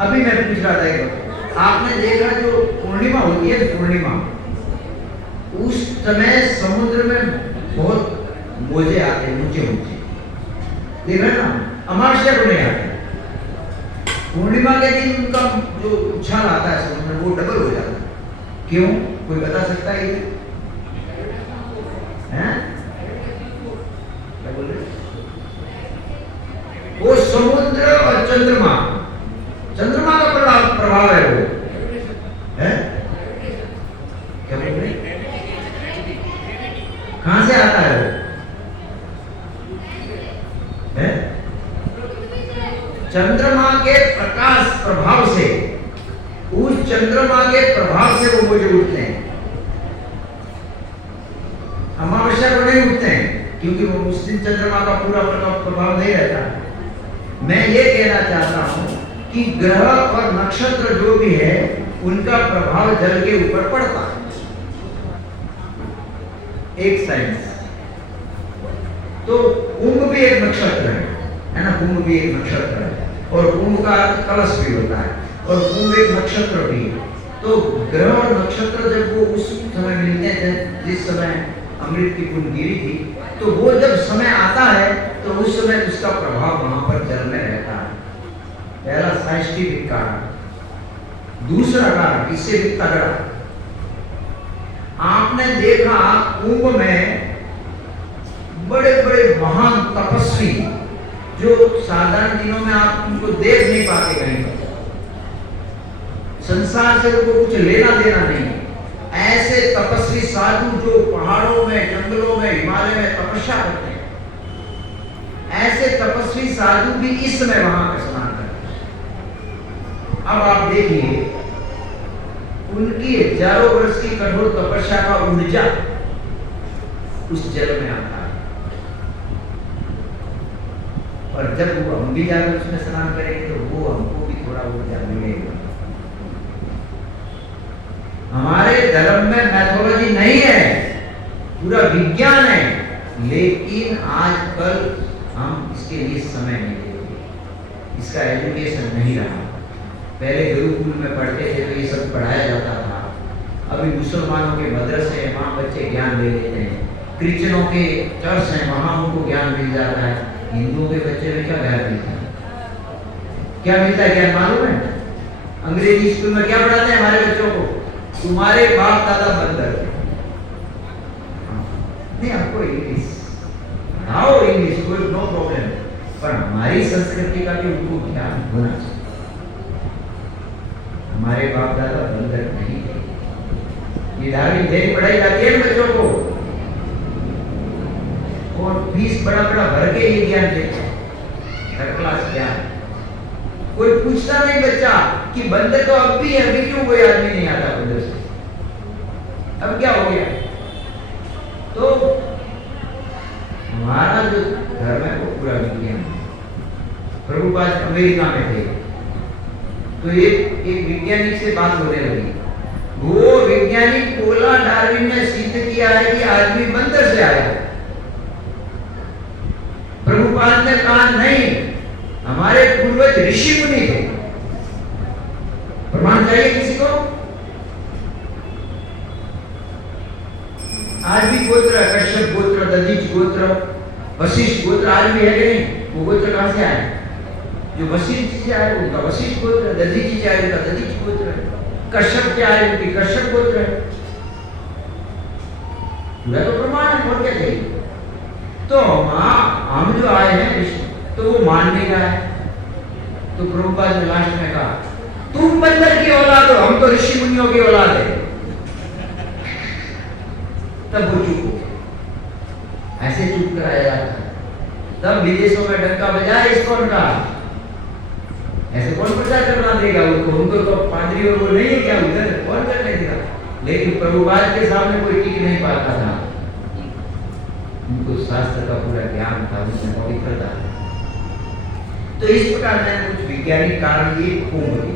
अभी मैं पूछ रहा था, आपने देखा जो पूर्णिमा होती है, पूर्णिमा उस समय समुद्र में बहुत मोजे आते हैं, ऊंचे ऊंचे, देख रहे ना, अमावस्या को नहीं आते, पूर्णिमा के दिन उनका जो उछाल आता है समुद्र में वो डबल हो जाता है। क्यों, कोई बता सकता है ये? हैं? क्या बोल रहे? वो समुद्र और चंद्रमा, चंद्रमा का प्रभाव है वो, है? क्या बोल रहे? कहां से आता है वो? है? चंद्रमा के प्रकाश प्रभाव से, उस चंद्रमा के प्रभाव से वो मुझे उठते हैं, अमावस्या को नहीं उठते हैं, क्योंकि वो उस दिन चंद्रमा का पूरा प्रभाव नहीं रहता। मैं ये कहना चाहता हूं कि ग्रह और नक्षत्र जो भी है उनका प्रभाव जल के ऊपर पड़ता है। एक साइंस तो कुंभ भी एक नक्षत्र है ना, कुंभ भी एक नक्षत्र है, और कुंभ का कलश भी होता है, और कुंभ एक नक्षत्र भी है। तो ग्रह और नक्षत्र जब वो उस समय मिलते थे जिस समय अमृत की बूंद गिरी थी, तो वो जब समय आता है तो उस समय उसका प्रभाव वहां पर जल में रहता है। पहला साइंटिफिक कारण। दूसरा कारण इससे भी तगड़ा, आपने देखा कुंभ में बड़े बड़े महान तपस्वी जो साधारण दिनों में आप उनको देख नहीं पाते कहीं पर, संसार से उनको कुछ लेना देना नहीं, ऐसे तपस्वी साधु जो पहाड़ों में, जंगलों में, हिमालय में तपस्या करते हैं, ऐसे तपस्वी साधु भी इस समय वहां पर स्नान करते हैं। अब आप देखिए उनकी हजारों वर्ष की कठोर तपस्या का ऊर्जा उस जल में आता है, और जब वो हम भी जाकर उसमें स्नान करेंगे तो वो हमको भी थोड़ा ऊर्जा मिलेगा। हमारे धर्म में मैथोलॉजी नहीं है, पूरा विज्ञान है, लेकिन आजकल हम इसके लिए समय नहीं देते, इसका एजुकेशन नहीं रहा। पहले गुरुकुल में पढ़ते थे तो ये सब पढ़ाया जाता था, अभी मुसलमानों के मदरसे हैं, वहाँ बच्चे ज्ञान ले लेते हैं, क्रिश्चियनों के चर्च हैं, वहाँ उनको ज्ञान मिल जाता है। हिंदुओं के बच्चे में क्या ज्ञान मिलता है? क्या मिलता है, ज्ञान मालूम है? अंग्रेजी स्कूल में क्या पढ़ाते हैं हमारे बच्चों को? तुम्हारे बाप दादा बंदर नहीं, आपको इंग्लिश आओ, इंग्लिश कोई नो प्रॉब्लम, पर हमारी संस्कृति का भी उनको ज्ञान होना चाहिए। हमारे बाप दादा बंदर नहीं है, ये धार्मिक देख पढ़ाई जाती है बच्चों को, और फीस बड़ा बड़ा भर के ये ज्ञान देते हैं, थर्ड क्लास ज्ञान। कोई पूछता नहीं बच्चा कि बंदर तो अब भी है, अभी क्यों कोई आदमी नहीं आता बंदर से, अब क्या हो गया? तो हमारा जो धर्म है वो पूरा विज्ञान। प्रभुपाद अमेरिका में थे तो एक वैज्ञानिक से बात होने लगी, वो वैज्ञानिक बोला डार्विन ने सिद्ध किया है कि आदमी बंदर से आया। प्रभुपाद ने कहा नहीं, हमारे पूर्वज ऋषि मुनि थे। प्रमाण चाहिए किसी को? आज भी गोत्र है, कश्यप गोत्र, दधीच गोत्र, वशिष्ठ गोत्र आज भी है कि नहीं? वो गोत्र कहां से आए? जो वशिष्ठ से आए उनका वशिष्ठ गोत्र, दधीच से आए उनका दधीच गोत्र है, कश्यप से आए उनकी कश्यप गोत्र है। पूरा तो प्रमाण है, और क्या चाहिए? तो हम जो आए हैं तो वो मान नहीं रहा है, तो प्रभुपाद ने लास्ट में कहा तुम बंदर की औलाद हो, हम तो ऋषि मुनियों की औलाद है। तब वो चुप हो, ऐसे चुप कराया जाता है। तब विदेशों में डंका बजाए इस्कॉन का, ऐसे कौन प्रचार करना देगा उनको? उनको तो पादरी और वो नहीं है क्या उधर, कौन करने देगा? लेकिन प्रभुपाद के सामने कोई टिक नहीं पाता था, उनको शास्त्र का पूरा ज्ञान था, उनमें पवित्रता। तो इस प्रकार मैंने कुछ वैज्ञानिक कारण दिए कुंभ के,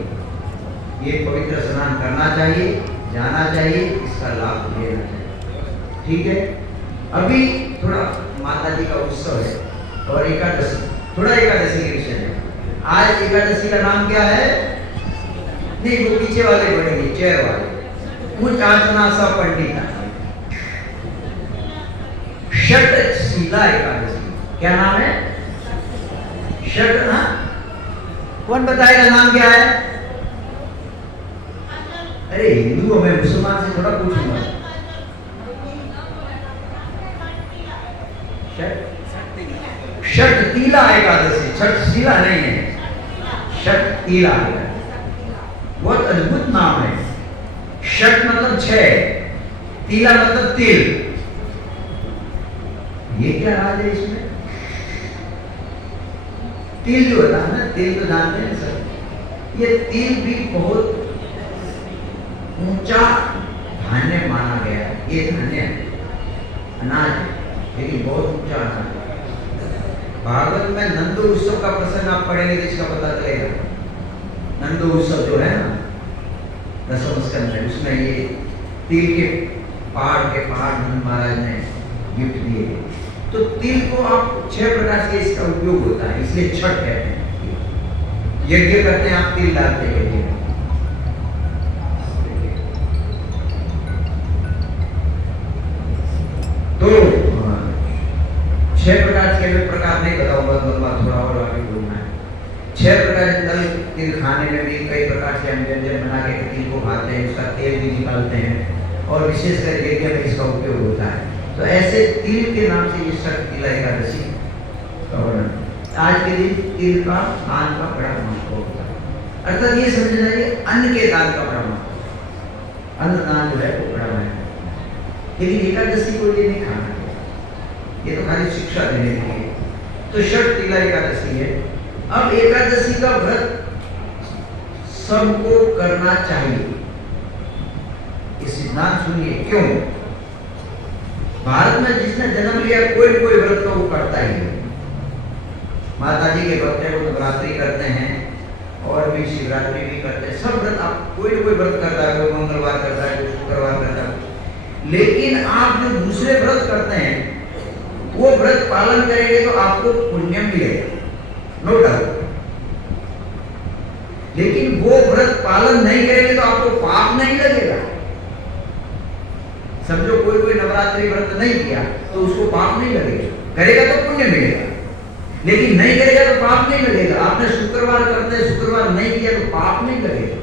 ये पवित्र स्नान करना चाहिए, जाना चाहिए, इसका लाभ लेना चाहिए। ठीक है, अभी थोड़ा माता जी का उत्सव है और एकादशी, थोड़ा एकादशी के विषय है। आज एकादशी का नाम क्या है? नहीं, वो पीछे वाले पढ़ेंगे, चेयर वाले, कुछ आचना सा पंडिता। षटशिला एकादशी। क्या नाम है? षट ना? कौन बताएगा नाम क्या है? अरे हिंदू हमें मुसलमान से थोड़ा पूछूंगा। षटतिला एकादशी, षटशिला नहीं है, षटतिला। बहुत अद्भुत नाम है। षट मतलब 6, तिला मतलब तिल। ये क्या राज है इसमें? तिल जो होता है ना, तिल तो जानते हैं सर, ये तिल भी बहुत ऊंचा धान्य माना गया है। ये धान्य अनाज है, लेकिन बहुत ऊंचा अनाज है। भागवत में नंदो उत्सव का प्रसंग आप पढ़ेंगे तो इसका पता चलेगा। नंदो उत्सव जो है ना, दसम स्कंद में, उसमें ये तिल के पहाड़ नंद महाराज ने गिफ्ट दिए। तो तिल को आप 6 प्रकार से इसका उपयोग होता है, इसलिए छठ कहते हैं। यज्ञ करते हैं, आप तिल डालते हैं यज्ञ में। तो 6 प्रकार के प्रकार नहीं बताऊंगा, लंबा थोड़ा और आगे बोलना है। 6 प्रकार के तिल खाने में भी कई प्रकार से हम व्यंजन बना के तिल को खाते हैं, उसका तेल भी निकालते हैं, और विशेषकर यज्ञ में इसका उपयोग होता है। तो ऐसे तिल के नाम से ये षटतिला एकादशी का वर्णन। आज के दिन तिल का दान का बड़ा महत्व होता है, अर्थात ये समझना चाहिए अन्न के दान का बड़ा महत्व। अन्न दान जो है वो बड़ा महत्व, लेकिन एकादशी को ये नहीं खाना चाहिए, ये तो खाली शिक्षा देने के लिए। तो षटतिला एकादशी है। अब एकादशी का व्रत सबको करना चाहिए, ये सिद्धांत सुनिए। क्यों? भारत में जिसने जन्म लिया कोई न कोई व्रत तो वो करता ही है। माता जी के भक्त हैं, वो नवरात्रि करते हैं और भी शिवरात्रि भी करते हैं। सब व्रत आप कोई न कोई व्रत करता है, कोई मंगलवार करता है, कोई शुक्रवार करता है। लेकिन आप जो दूसरे व्रत करते हैं वो व्रत पालन करेंगे तो आपको पुण्य मिलेगा, नो डाउट। लेकिन वो व्रत पालन नहीं करेंगे तो आपको पाप नहीं लगेगा। समझो कोई नवरात्रि व्रत नहीं किया तो उसको पाप नहीं लगेगा, करेगा तो पुण्य मिलेगा, लेकिन नहीं करेगा तो पाप नहीं लगेगा। आपने शुक्रवार करते शुक्रवार नहीं किया तो पाप नहीं लगेगा।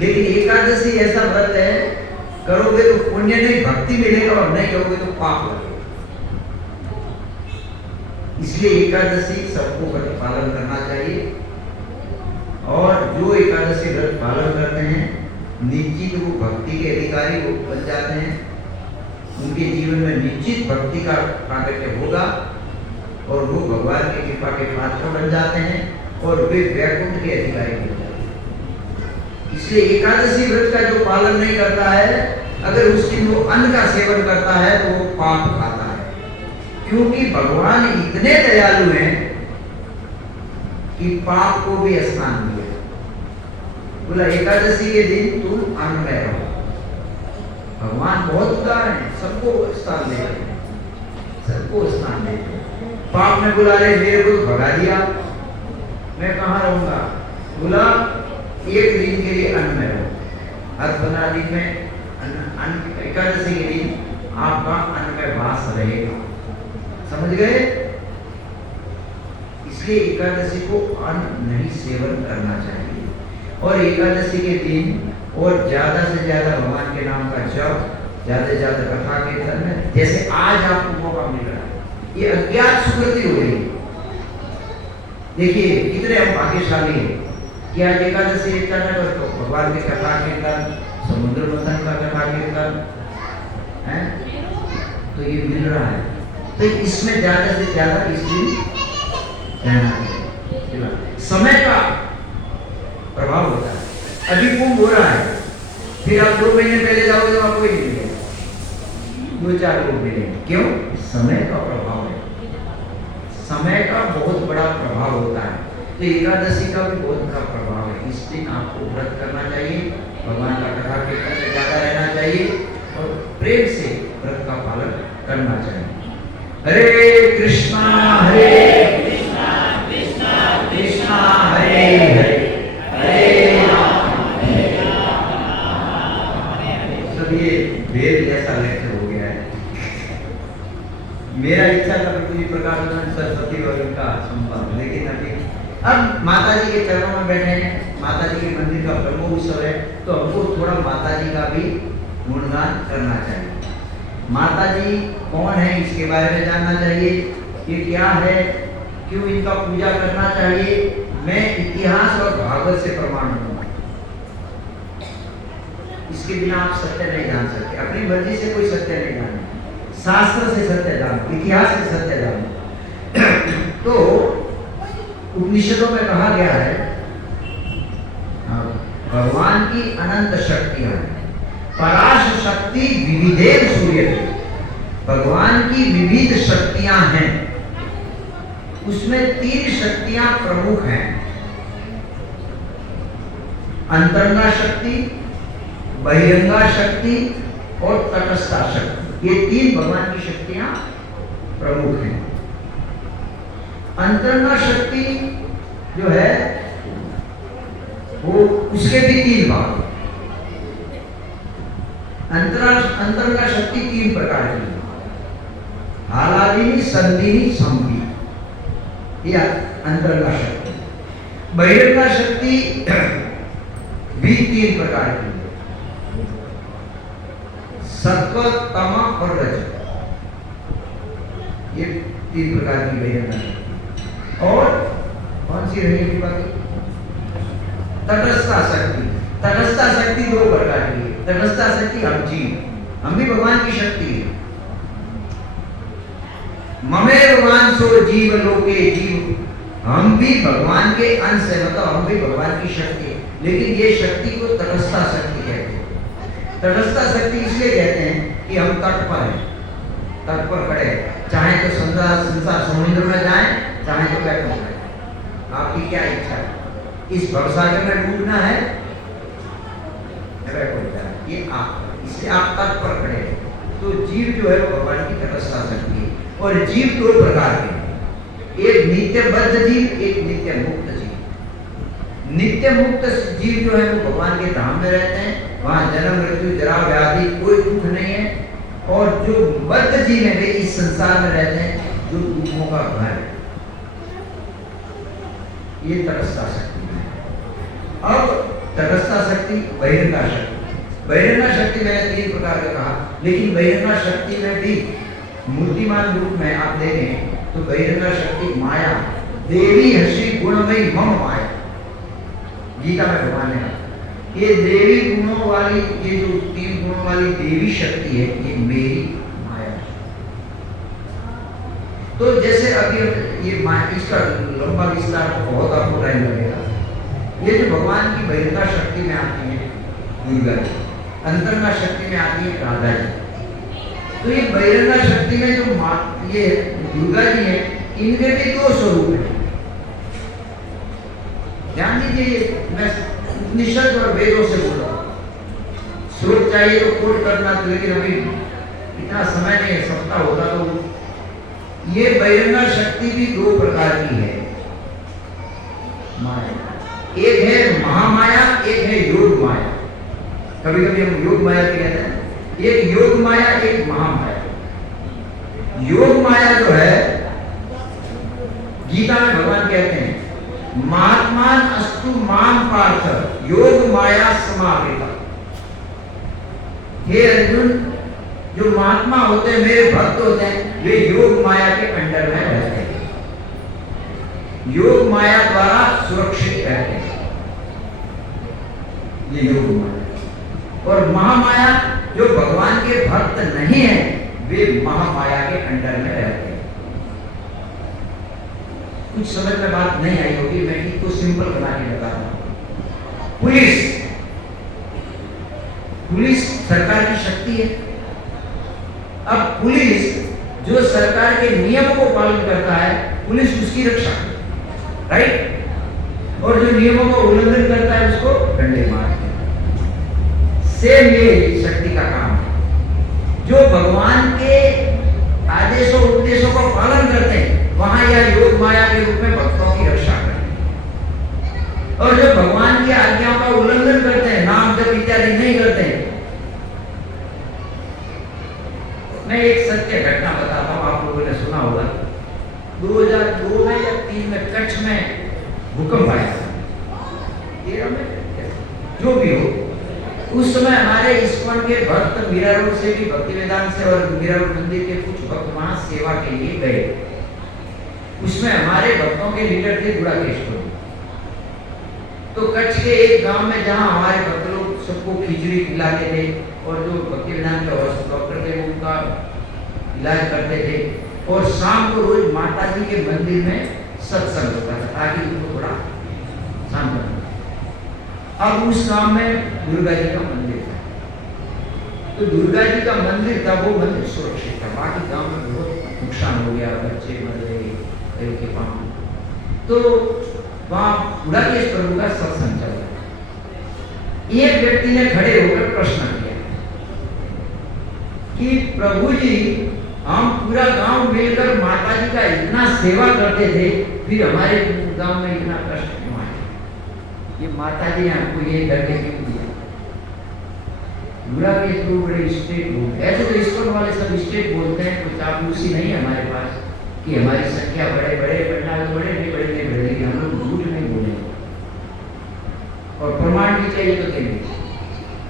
लेकिन एकादशी ऐसा व्रत है, करोगे तो पुण्य नहीं भक्ति मिलेगा, और नहीं करोगे तो पाप लगेगा। इसलिए एकादशी सबको व्रत पालन करना चाहिए। और जो एकादशी व्रत पालन करते हैं निश्चित वो भक्ति के अधिकारी वो बन जाते हैं। उनके जीवन में निश्चित भक्ति का प्राकट्य होगा और वो भगवान की कृपा के पात्र बन जाते हैं और वे वैकुंठ के अधिकारी बन जाते हैं। इसलिए एकादशी व्रत का जो पालन नहीं करता है, अगर उस दिन वो अन्न का सेवन करता है तो वो पाप खाता है। क्योंकि भगवान इतने दयालु हैं कि पाप को भी स्नान दिया। बोला एकादशी के दिन तुम अन्न में रहो। भगवान बहुत उदार हैं, सबको स्थान देते हैं, सबको स्थान देते हैं। पाप में बुला रहे, मेरे को भगा दिया, मैं कहाँ रहूंगा? बोला 1 दिन के लिए अन्न में रहो। हर 15 दिन में अन्न, एकादशी के दिन आपका अन्न में वास रहेगा। समझ गए? इसलिए एकादशी को अन्न नहीं सेवन करना चाहिए। और एकादशी के दिन और ज्यादा से ज्यादा भगवान के नाम का जप, ज्यादा से ज्यादा कथा कीर्तन में, जैसे आज आपको मौका मिल रहा है, ये अज्ञात सुकृति हो रही है। देखिए कितने हम भाग्यशाली हैं कि आज एकादशी अचानक तो भगवान की कथा कीर्तन, समुद्र मंथन का कथा कीर्तन है, तो ये मिल रहा है। तो इसमें ज्यादा से ज्यादा इस दिन रहना चाहिए। समय का प्रभाव होता है। अभी कुंभ हो रहा है, फिर आप 2 महीने पहले जाओगे तो आपको ही नहीं मिलेगा, 2-4 लोग मिलेंगे। क्यों? समय का प्रभाव है, समय का बहुत बड़ा प्रभाव होता है। तो एकादशी का भी बहुत बड़ा प्रभाव है। इस दिन आपको व्रत करना चाहिए, भगवान का कथा कीर्तन में ज्यादा रहना चाहिए और प्रेम से व्रत का पालन करना चाहिए। हरे कृष्णा कृष्णा कृष्णा हरे हरे, हरे राम हरे राम। सब ये वेद जैसा लेक्चर हो गया है। संभव, लेकिन अभी अब माता जी के चरणों में बैठे हैं, माता जी के मंदिर का ब्रह्मोत्सव है, तो हमको थोड़ा माता जी का भी गुणगान करना चाहिए। माता जी कौन है इसके बारे में जानना चाहिए, ये क्या है, क्यों इनका पूजा करना चाहिए। मैं इतिहास और भागवत से प्रमाण दूंगा, इसके बिना आप सत्य नहीं जान सकते। अपनी मर्जी से कोई सत्य नहीं जाना, शास्त्र से सत्य जानो, इतिहास से सत्य जानो। तो उपनिषदों में कहा गया है भगवान की अनंत शक्तियां हैं, पराश शक्ति विविधेन सूर्य, भगवान की विविध शक्तियां हैं, उसमें 3 शक्तियां प्रमुख हैं, अंतरंगा शक्ति, बहिरंगा शक्ति और तटस्था शक्ति। ये 3 भगवान की शक्तियां प्रमुख हैं। अंतरंगा शक्ति जो है वो उसके भी 3 भाग। अंतरंगा शक्ति 3 प्रकार की है, हालादिनी, संधिनी, संधि, यह अंतरंगा शक्ति। बहिरंगा शक्ति भी 3 प्रकार की है, सत्व, तम और रजत, ये 3 प्रकार की बहिरंगा शक्ति। और कौन सी रही है बाकी? तटस्था शक्ति। तटस्था शक्ति 2 प्रकार की है। तटस्था शक्ति हम जीव, हम भी भगवान की शक्ति है। ममेव वांसो जीव लोके जीव, हम भी भगवान के अंश है, मतलब हम भी भगवान की शक्ति है, लेकिन ये शक्ति को तटस्था शक्ति कहते हैं। तटस्था शक्ति इसलिए कहते हैं कि हम तट पर हैं, तट पर खड़े, चाहे तो संसार समुद्र में जाएं, चाहे तो बैठो, आपकी क्या इच्छा है, इस भवसागर में डूबना है, ये आप, इसलिए आप तट पर खड़े हैं। तो जीव जो है वो भगवान की तटस्था शक्ति है। और जीव 2 प्रकार के हैं, एक नित्यबद्ध जीव, एक नित्य मुक्त जीव। नित्य मुक्त जीव जो है वो भगवान के धाम में रहते हैं, वहां जन्म मृत्यु जरा व्याधि कोई दुख नहीं है। और जो बद्ध जीव है वे इस संसार में रहते हैं, जो दुखों का घर है, ये तटस्था शक्ति है। अब तटस्था शक्ति, बहिरंगा शक्ति। बहिरंगा शक्ति मैंने 3 प्रकार का कहा, लेकिन बहिरंगा शक्ति में भी मूर्तिमान रूप में आप देखें तो बहिरंगा शक्ति माया, देवी हसी गुणमयी मम माया, गीता में भगवान ने कहा ये देवी गुणों वाली, ये जो 3 गुणों वाली देवी शक्ति है, ये मेरी माया। तो जैसे अभी ये माया, इसका लंबा विस्तार बहुत आपको टाइम लगेगा। ये जो भगवान की बहिरंगा शक्ति में आती है दुर्गा जी, अंतरंगा शक्ति में आती है राधा जी। तो ये बहिरंगा शक्ति में जो ये दुर्गा जी है, इनके भी 2 स्वरूप है। ध्यान दीजिए, मैं उपनिषद और वेदों से बोल रहा हूँ, स्रोत चाहिए तो कोट करना, तो लेकिन अभी इतना समय नहीं है, सप्ताह होता तो। ये बहिरंगा शक्ति भी 2 प्रकार की है माया, एक है महामाया, एक है योग माया। कभी कभी हम योग माया कहते हैं, एक योग माया, एक महामाया। योग माया जो है, गीता में भगवान कहते हैं महात्मान अस्तु माम पार्थ योग माया समावेता। हे अर्जुन, जो महात्मा होते हैं, मेरे भक्त होते हैं, वे योग माया के अंडर में रहते हैं, योग माया द्वारा सुरक्षित रहते हैं, ये योग माया। और महामाया जो भगवान के भक्त नहीं है, वे महामाया के अंडर में रहते हैं। कुछ समझ में बात नहीं आई होगी, मैं इसको सिंपल बना के बता रहा हूं। पुलिस सरकार की शक्ति है। अब पुलिस जो सरकार के नियमों को पालन करता है, पुलिस उसकी रक्षा करती है, राइट। और जो नियमों को उल्लंघन करता है, उसको डंडे मारते हैं। सेम ये शक्ति का काम है। जो भगवान के आदेशों उपदेशों को पालन करते हैं, वहां यह योग माया के रूप में भक्तों की रक्षा करते हैं। और जो भगवान की आज्ञाओं का उल्लंघन करते हैं, नाम जप इत्यादि नहीं करते हैं। मैं एक सत्य घटना बताता हूं, आप लोगों ने सुना होगा। 2002 में या में कच्छ में भूकंप आया, जो भी हो, उस समय हमारे इस्कॉन के भक्त मीरा रोड से भी, भक्ति वेदांत से और मीरा रोड मंदिर के कुछ भक्त वहां सेवा के लिए गए। उसमें हमारे भक्तों के लीडर थे गुड़ा केशव। तो कच्छ के एक गांव में जहां हमारे भक्त लोग सबको खिचड़ी खिलाते थे और जो भक्ति वेदांत के डॉक्टर थे उनका इलाज करते थे, और शाम को रोज माता जी के मंदिर में सत्संग होता था ताकि उनको थोड़ा शांत करना। अब उस गांव में दुर्गा जी का मंदिर था, तो दुर्गा जी का मंदिर था, वो मंदिर सुरक्षित था, बाकी गांव में बहुत नुकसान हो गया, बच्चे मर गए, कई के पांव। तो वहां गुड़ा केश प्रभु का सत्संग चल रहा। एक व्यक्ति ने खड़े होकर प्रश्न किया कि प्रभु जी, हम पूरा गांव मिलकर माता जी का इतना सेवा करते थे, फिर हमारे गांव में इतना कष्ट क्यों आया? ये माता जी हमको ये करने क्यों दिया? गुड़ा केश प्रभु बड़े स्ट्रेट बोलते, ऐसे तो ईश्वर वाले सब स्ट्रेट बोलते हैं, कोई चापलूसी नहीं है हमारे पास कि हमारी संख्या बड़े बड़े बढ़ना तो बड़े नहीं बढ़ेगी, हम लोग झूठ नहीं बोलेंगे और प्रमाण भी चाहिए तो देंगे।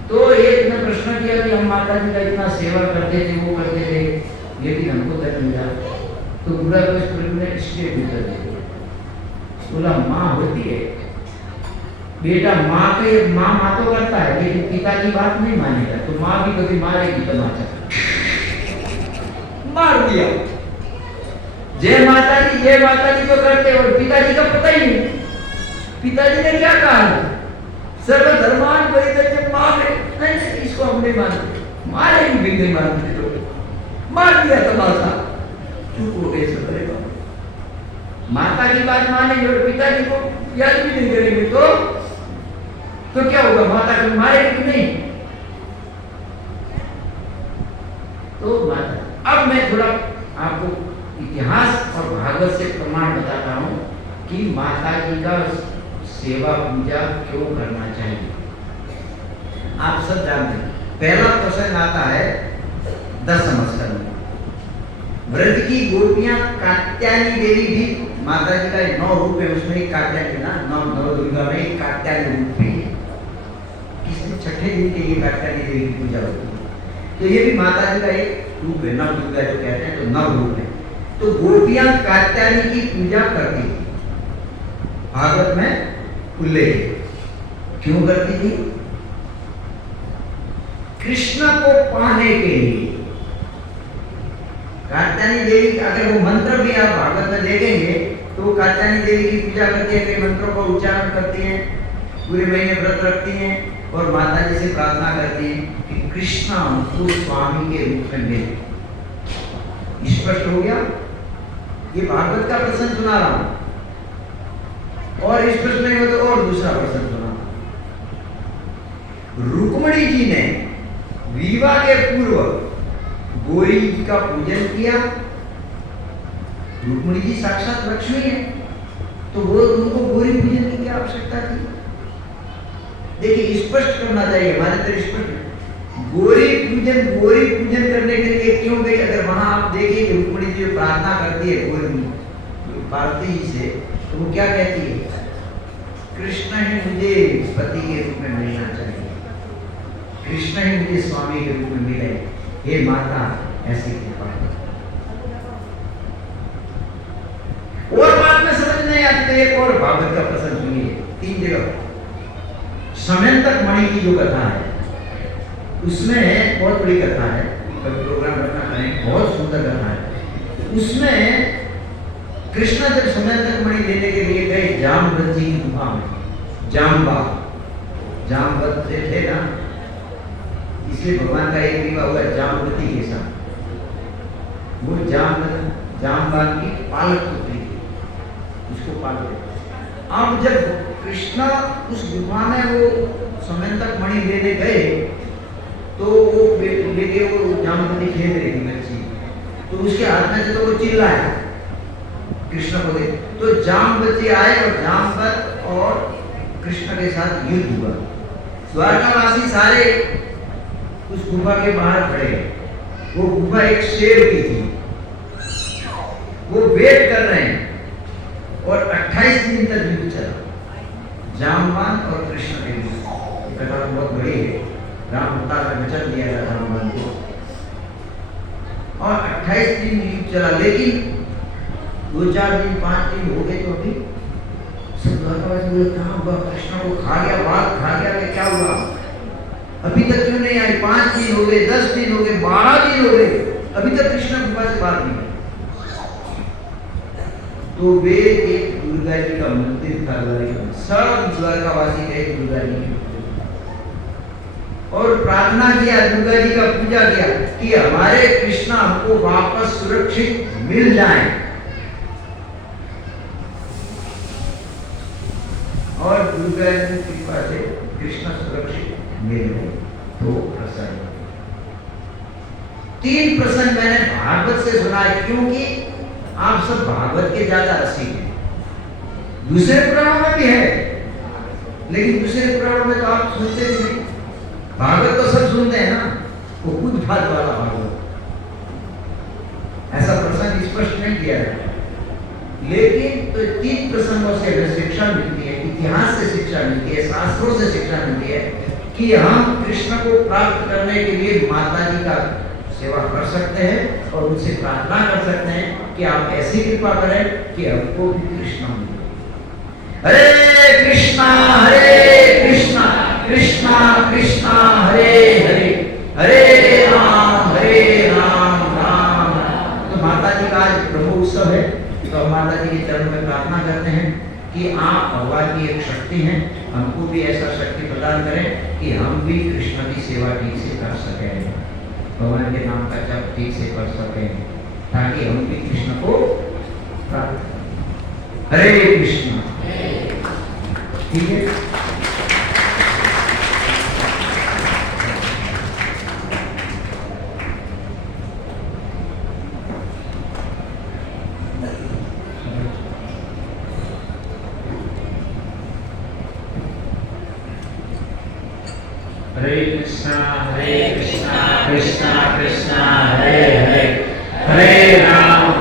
तो एक ने प्रश्न किया कि हम माता जी का इतना सेवा करते थे, वो करते थे, लेकिन हमको दर्द मिला। तो गुड़ा केश प्रभु ने स्ट्रेट उत्तर दिया, बोला माँ होती है बेटा, माँ तो करता है, लेकिन पिता की बात नहीं मानेगा, तो माँ भी कभी मारेगी तमाचा। मार दिया। जय माता जी तो करते और पिताजी का पता ही नहीं। पिताजी ने क्या कहा? सर्वधर्मान परित्यज्य मां नहीं, इसको हम नहीं मानते, मारेंगे भी नहीं मानते, तो मार दिया तमाशा, चुप हो गए सब। माता की बात मानेंगे और पिताजी को याद भी नहीं करेंगे तो क्या होगा? माता को मारेंगे कि नहीं? तो माता, अब मैं थोड़ा आपको इतिहास और भागवत से प्रमाण बताता हूं कि माता जी का सेवा पूजा क्यों करना चाहिए। आप सब जानते हैं, पहला प्रसंग आता है दशम स्कंद में। व्रत की गोपियां कात्यायनी देवी भी माता जी का 9 रूप है, उसमें एक कात्यायनी ना, 9 दुर्गा में एक कात्यायनी रूप है। किसी छठे दिन के लिए कात्यायनी देवी की पूजा होती है, तो ये भी माता जी का एक रूप है, 9 दुर्गा जो कहते हैं, तो 9 रूप है। तो गोपियां कात्यायनी की पूजा करती थी, भागवत में उल्लेख। क्यों करती थी? कृष्ण को पाने के लिए। कात्यायनी देवी का अगर वो मंत्र भी आप भागवत में देखेंगे तो कात्यायनी देवी की पूजा करती है, कई मंत्रों का उच्चारण करती हैं, पूरे महीने व्रत रखती हैं और माता जी से प्रार्थना करती हैं कि कृष्ण हमको स्वामी के रूप में मिले। स्पष्ट हो गया? ये भागवत का प्रसंग सुना रहा हूं, और स्पष्ट नहीं हो तो और दूसरा प्रसंग सुना। रुक्मिणी जी ने विवाह के पूर्व गौरी जी का पूजन किया। रुक्मिणी जी साक्षात लक्ष्मी है, तो वो उनको गौरी पूजन की क्या आवश्यकता थी? देखिए, स्पष्ट करना चाहिए, हमारे तरह स्पष्ट। गौरी पूजन करने के लिए क्यों गई? अगर वहां आप देखिए रुक्मिणी जी प्रार्थना करती है गौरी पार्वती जी से, तो वो क्या कहती है? कृष्ण ही मुझे पति के रूप में मिलना चाहिए, कृष्ण ही मुझे स्वामी के रूप में मिले, हे माता ऐसी कृपा। और बात में समझ नहीं आती। एक और भागवत का प्रसंग सुनिए, 3 जगह। समयंतक मणि की जो कथा है, उसमें बहुत बड़ी कथा है, कभी प्रोग्राम रखना करें, बहुत सुंदर कथा है। उसमें कृष्ण जब समयंतक मणि लेने के लिए गए जामवत जी की गुफा में, जामवत से थे ना, इसलिए भगवान का एक विवाह हुआ जामवती के साथ। वो जामवान की पालक पुत्री थी, उसको पालते। अब जब कृष्ण उस गुफा में वो समयंतक मणि लेने गए, तो वो लेके वो जामवती खेल रही थी बच्ची, तो उसके हाथ में से तो वो चिल्लाया कृष्ण को देख। तो जामवती आए और जामवत और कृष्ण के साथ युद्ध हुआ। द्वारकावासी सारे उस गुफा के बाहर खड़े। वो गुफा एक शेर की थी, वो वेट कर रहे हैं और 28 दिन तक युद्ध चला, जामवान और कृष्ण के बीच। कथा बहुत बड़ी है, राम अवतार में वचन दिया था जामवान को, और 28 दिन युद्ध चला। लेकिन 2-4 दिन 5 दिन हो गए तो अभी सब द्वारकावासी बोले क्या हुआ, कृष्ण को खा गया, बाघ खा गया, क्या हुआ, अभी तक क्यों नहीं आए? 5 दिन हो गए, 10 दिन हो गए, 12 दिन हो गए, अभी तक कृष्ण गुफा से बाहर नहीं आए। तो वे एक दुर्गा जी का मंदिर था, सब द्वारकावासी गए दुर्गा जी के और प्रार्थना किया, दुर्गा जी का पूजा किया कि हमारे कृष्ण हमको वापस सुरक्षित मिल जाए। और दुर्गा जी की कृपा से कृष्ण सुरक्षित मिल गए। 2 प्रसंग, 3 प्रसंग मैंने भागवत से सुना है, क्योंकि आप सब भागवत के ज्यादा रसिक हैं। दूसरे पुराणों में भी है, लेकिन दूसरे पुराणों में तो आप सुनते भी नहीं। भागवत तो सब सुनते हैं ना, वो खुद भाग वाला भागवत, ऐसा प्रसंग स्पष्ट नहीं किया है। लेकिन तो 3 प्रसंगों से हमें शिक्षा मिलती है, इतिहास से शिक्षा मिलती है, शास्त्रों से शिक्षा मिलती है कि हम कृष्ण को प्राप्त करने के लिए माता जी का सेवा कर सकते हैं और उनसे प्रार्थना कर सकते हैं कि आप ऐसी कृपा करें कि हमको भी कृष्ण मिले। हरे कृष्णा कृष्णा कृष्णा हरे हरे, हरे राम राम। तो माता जी का आज प्रभु उत्सव है, तो हम माता जी के चरणों में प्रार्थना करते हैं कि आप भगवान की एक शक्ति हैं, हमको भी ऐसा शक्ति प्रदान करें कि हम भी कृष्ण की सेवा ठीक से कर सकें, भगवान के नाम का जप ठीक से कर सकें, ताकि हम भी कृष्ण को प्राप्त करें। हरे कृष्ण। ठीक है, हरे कृष्णा कृष्णा कृष्णा हरे हरे, हरे राम